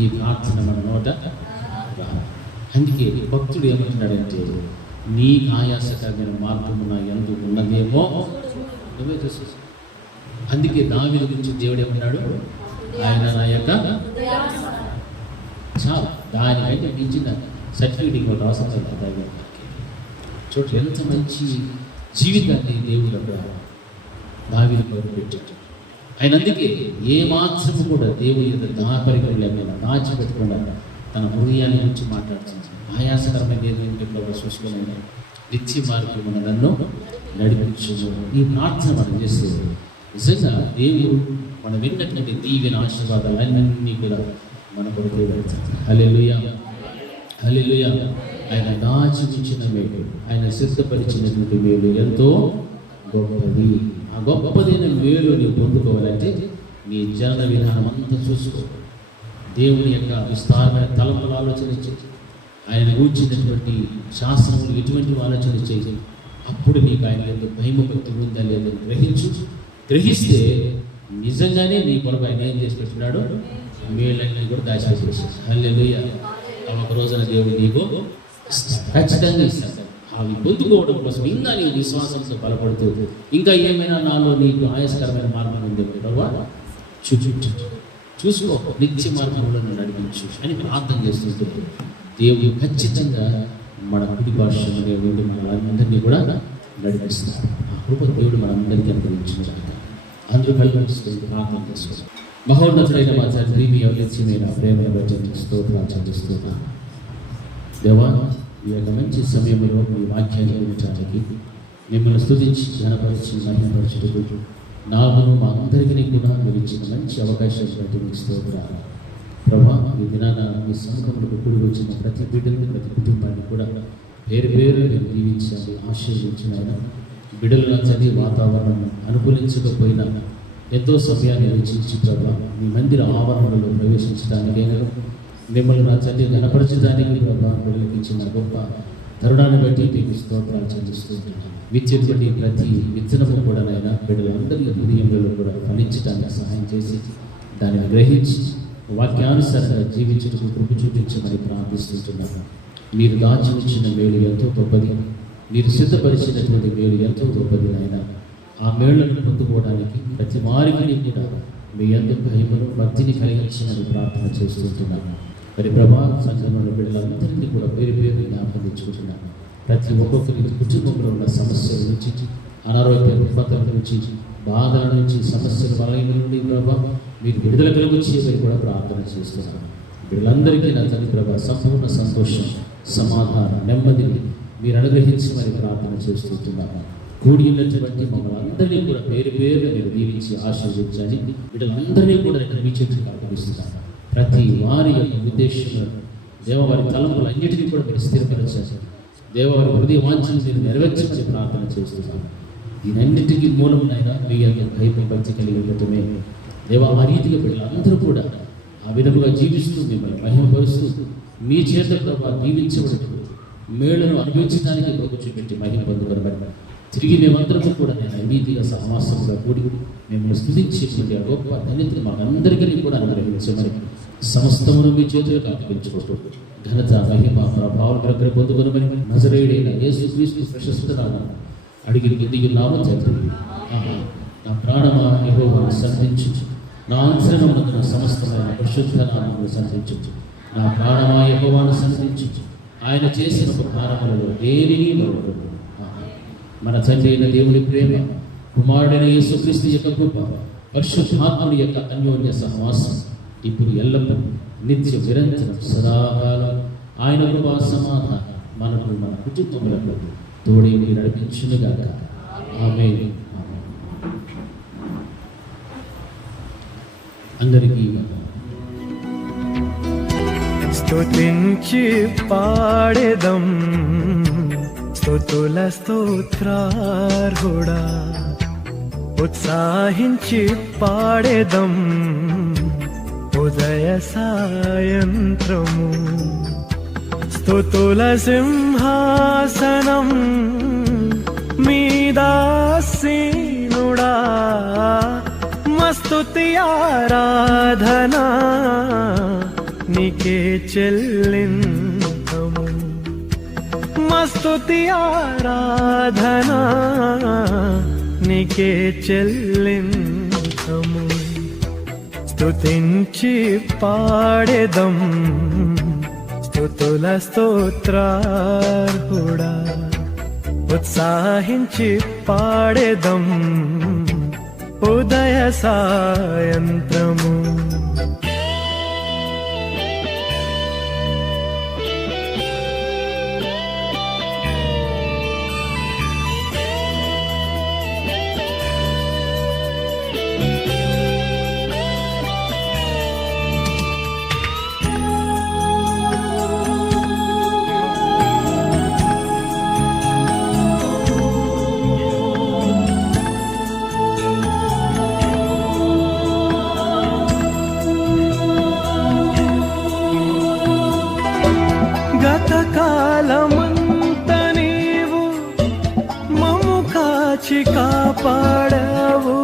ఈ ప్రార్థన మన నోట రాదు. అందుకే భక్తుడు ఏమంటున్నాడంటే, నీ ఆయాసకరమైన మార్గము నా యందు ఉన్నదేమో నువ్వే తెలుసు. అందుకే దావీదు గురించి దేవుడు ఏమన్నాడు? ఆయన నా యొక్క చాలు, దానికైతే మించిన సర్టిఫికేట్ ఇంకోటి అవసరం లేదు. చూడండి ఎంత మంచి జీవితాన్ని దేవుడు అక్కడ దావీదు కొరకు పెట్టాడు. ఆయన అందుకే ఏ మాత్రము కూడా దేవుని యొక్క దాపరికం లేకుండా దాచిపెట్టకుండా తన హృదయాన్ని గురించి మాట్లాడుతుంది. ఆయాసకరమైన ఏదైతే చూసుకోవాలి, నిత్య మార్గమున నన్ను నడిపించు. ఈ ప్రార్థన మనం చేస్తే నిజంగా దేవుడు మనం విన్నటువంటి దీవెన ఆశీర్వాదాలన్నీ కూడా మన కొరకు పెడతాడు. హల్లెలూయా, హల్లెలూయా. ఆయన దాచి ఉంచిన మేలు, ఆయన సిద్ధపరిచినటువంటి మేలు ఎంతో గొప్పది. ఆ గొప్పదైన మేలు నీవు పొందుకోవాలంటే నీ జనన విధానం అంతా చూసుకో. దేవుని యొక్క విస్తారమైన తలంపులు ఆలోచన చేసి, ఆయన కూర్చున్నటువంటి శాస్త్రములు ఎటువంటి ఆలోచన చేసి, అప్పుడు నీకు ఆయన యొక్క భయభక్తి ఉందా లేదని గ్రహిస్తే నిజంగానే నీ కొరకు ఆయన ఏం చేసి పెట్టినాడు, మేలన్నీ కూడా దాచిపెట్టేసాడు. హల్లెలూయా. ఒక రోజున దేవుడు నీకు ఖచ్చితంగా ఇస్తాడు. అవి పొందుకోవడం కోసం ఇంకా నీవు విశ్వాసంతో బలపడుతూ, ఇంకా ఏమైనా నాలో నీకు ఆయాస్కరమైన మార్గం ఉంది చూసుకో, నిత్య మార్గంలో నడిపించు అని ప్రార్థన చేస్తుంటుంది. దేవుడు ఖచ్చితంగా మన కుడి భాషలో దేవుడు మనందరినీ కూడా నడిపిస్తాడు. ఆ కృప దేవుడు మనందరికీ అనుగ్రహించిన అందరూ కలిసి ప్రార్థన చేసుకోవాలి. మహోన్నతుడైన మా తండ్రి, మీ అవ్యక్తమైన ప్రేమను బట్టి స్తోత్రాలు చెల్లిస్తున్నాను. దేవా, ఈ యొక్క మంచి సమయంలో మీ వాక్యాన్ని వినడానికి, మిమ్మల్ని స్తుతించి ఘనపరిచి మహిమపరచుటకు నాకును మా అందరికీ కూడా మీరు ఇచ్చిన మంచి అవకాశం బట్టి మీకు స్తోత్రాలు. ప్రభా, ఈ దినాన మీ సముఖంలో కూడి వచ్చిన ప్రతి బిడ్డలను, ప్రతి కుటుంబాన్ని కూడా పేరు మీరు దీవించాలి, ఆశీర్వదించిన ఆయన. బిడ్డలు నచ్చని వాతావరణం అనుకూలించకపోయినా ఎంతో సమయాన్ని వెచ్చించి ప్రభా మీ మందిర ఆవరణలో ప్రవేశించడానికైనా, మిమ్మల్ని నా తండ్రి కనపరచడానికి ప్రభా బిడ్డలకు ఇచ్చిన గొప్ప తరుణాన్ని బట్టి మీకు స్తోత్రాలు చెల్లిస్తున్నాను. విత్తినటువంటి ప్రతి విత్తనము కూడా నైనా బిడ్డలందరి హృదయంలో కూడా ఫలించడానికి సహాయం చేసి, దానిని గ్రహించి వాక్యానుసారంగా జీవించుటకు కృప చూపించమని ప్రార్థిస్తుంటున్నాను. మీరు దాచి ఉంచిన మేలు ఎంతో గొప్పది, మీరు సిద్ధపరిచినటువంటి మేలు ఎంతో గొప్పది నాయన. ఆ మేళ్లను పొందుకోవడానికి ప్రతి వారికి కూడా మీ అందరి భయమును భక్తిని కలిగించమని ప్రార్థన చేస్తుంటున్నాను. మరి ప్రభా సంఘంలో బిడ్డలందరినీ కూడా పేరు జ్ఞాపకం తెచ్చుకుంటున్నాను. ప్రతి ఒక్కొక్కరి కుటుంబంలో ఉన్న సమస్యల నుంచి, అనారోగ్య రుగ్మతల నుంచి, బాధల నుంచి, సమస్యల వలయం నుండి ప్రభా మీరు విడుదల కలిగించేదని కూడా ప్రార్థన చేస్తున్నాను. వీళ్ళందరికీ నా తండ్రి ప్రభా సంపూర్ణ సంతోషం, సమాధానం, నెమ్మదిని మీరు అనుగ్రహించమని ప్రార్థన చేస్తున్నాను. కూడి ఉన్నటువంటి మమ్మల్ని అందరినీ కూడా పేరు మీరు దీవించి ఆశీర్వదించండి. వీళ్ళందరినీ కూడా నేను మీ చేతికి అప్పగిస్తున్నాను. ప్రతి వారి యొక్క ఉద్దేశంలో దేవవారి తలంపులు అన్నిటినీ కూడా మీరు స్థిరపరిచారు. దేవవారి హృదయ వాంఛను మీరు నెరవేర్చమని ప్రార్థన చేస్తున్నాను. దీనన్నిటికీ మూలమునైనా మీ యొక్క భయభక్తి కలిగి ఉండటమే దేవ. ఆ రీతిగా వీళ్ళందరూ కూడా ఆ విధముగా జీవిస్తూ మిమ్మల్ని మహిమపరుస్తూ మీ చేత ప్రభావ దీవించబడుతూ మేళ్లను అనుభవించడానికి గొప్ప చూపెట్టి మహిమ పొందుకొనబడి తిరిగి మేమందరము కూడా నేను నీతిగా సహవాసంగా కూడి మిమ్మల్ని స్తుతించేటువంటి ఆ గొప్ప ధన్యతను మాకందరికీ కూడా అనుగ్రహించమని సమస్తమును మీ చేతులకు అప్పగించుకుంటూ ఘనత, మహిమ, ప్రభావం దగ్గర పొందుకొనమని నజరేయుడైన యేసుక్రీస్తు ప్రశస్త నామమున అడిగి పొందియున్నాము తండ్రి. నా ప్రాణమా యెహోవాను సంధించు, నా అంతరంగమున సమస్తమైన పరిశుద్ధ నామమును సంధించు. నా ప్రాణమా యెహోవాను సంధించు, ఆయన చేసిన ఉపకారములలో దేనిని మరువకు. మన తండ్రి అయిన దేవుని ప్రేమ, కుమారుడైన యేసుక్రీస్తు యొక్క కృప, పరిశుద్ధాత్ముని యొక్క అన్యోన్య సహవాసం ఇప్పుడు ఎల్లప్పుడూ నిత్య నిరంతరం సదాకాలం ఆయన కృపా సమాధానం మనకు మన కుటుంబములకు తోడే నడిపించునుగాక. ఆమేన్. అందరికీ స్తుతించి పాడెదం స్తుతుల స్తోత్రార్హుడా, ఉత్సాహించి పాడెదం ఉదయ సాయంత్రము. స్తుతుల సింహాసనం మీదాసీనుడా, మస్తుతి ఆరాధనా నీకే చెల్లింతము. మస్తుతి ఆరాధనా నీకే చెల్లింతము. స్తుతించి పాడెదం స్తుతుల స్తోత్రార్హుడా, ఉత్సాహించి పాడెదం ఉదయ సాయంత్రము. కాపాడావు,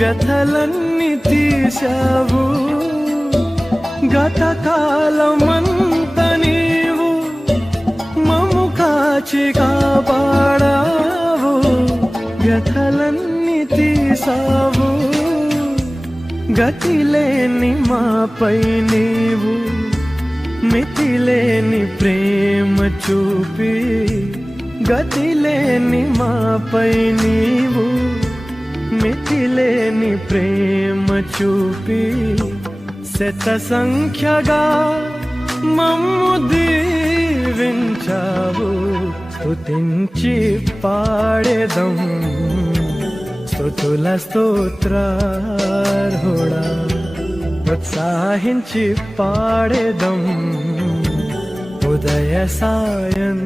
వ్యథలన్నీ తీశావు. గతకాలమంత నీవు మము కాచి కాపాడావు, వ్యథలన్నీ తీసావు. గతిలేని మాపై నీవు మితిలేని ప్రేమ చూపి, గతిలేని మాపై నీవు మితిలేని ప్రేమ చూపి, శత సంఖ్యగా మమ్ము దీవించావు. స్తుతించి పాడేదం స్తుతుల స్తోత్రార్హుడా, ప్రోత్సాహించి పాడేదం ఉదయ సాయం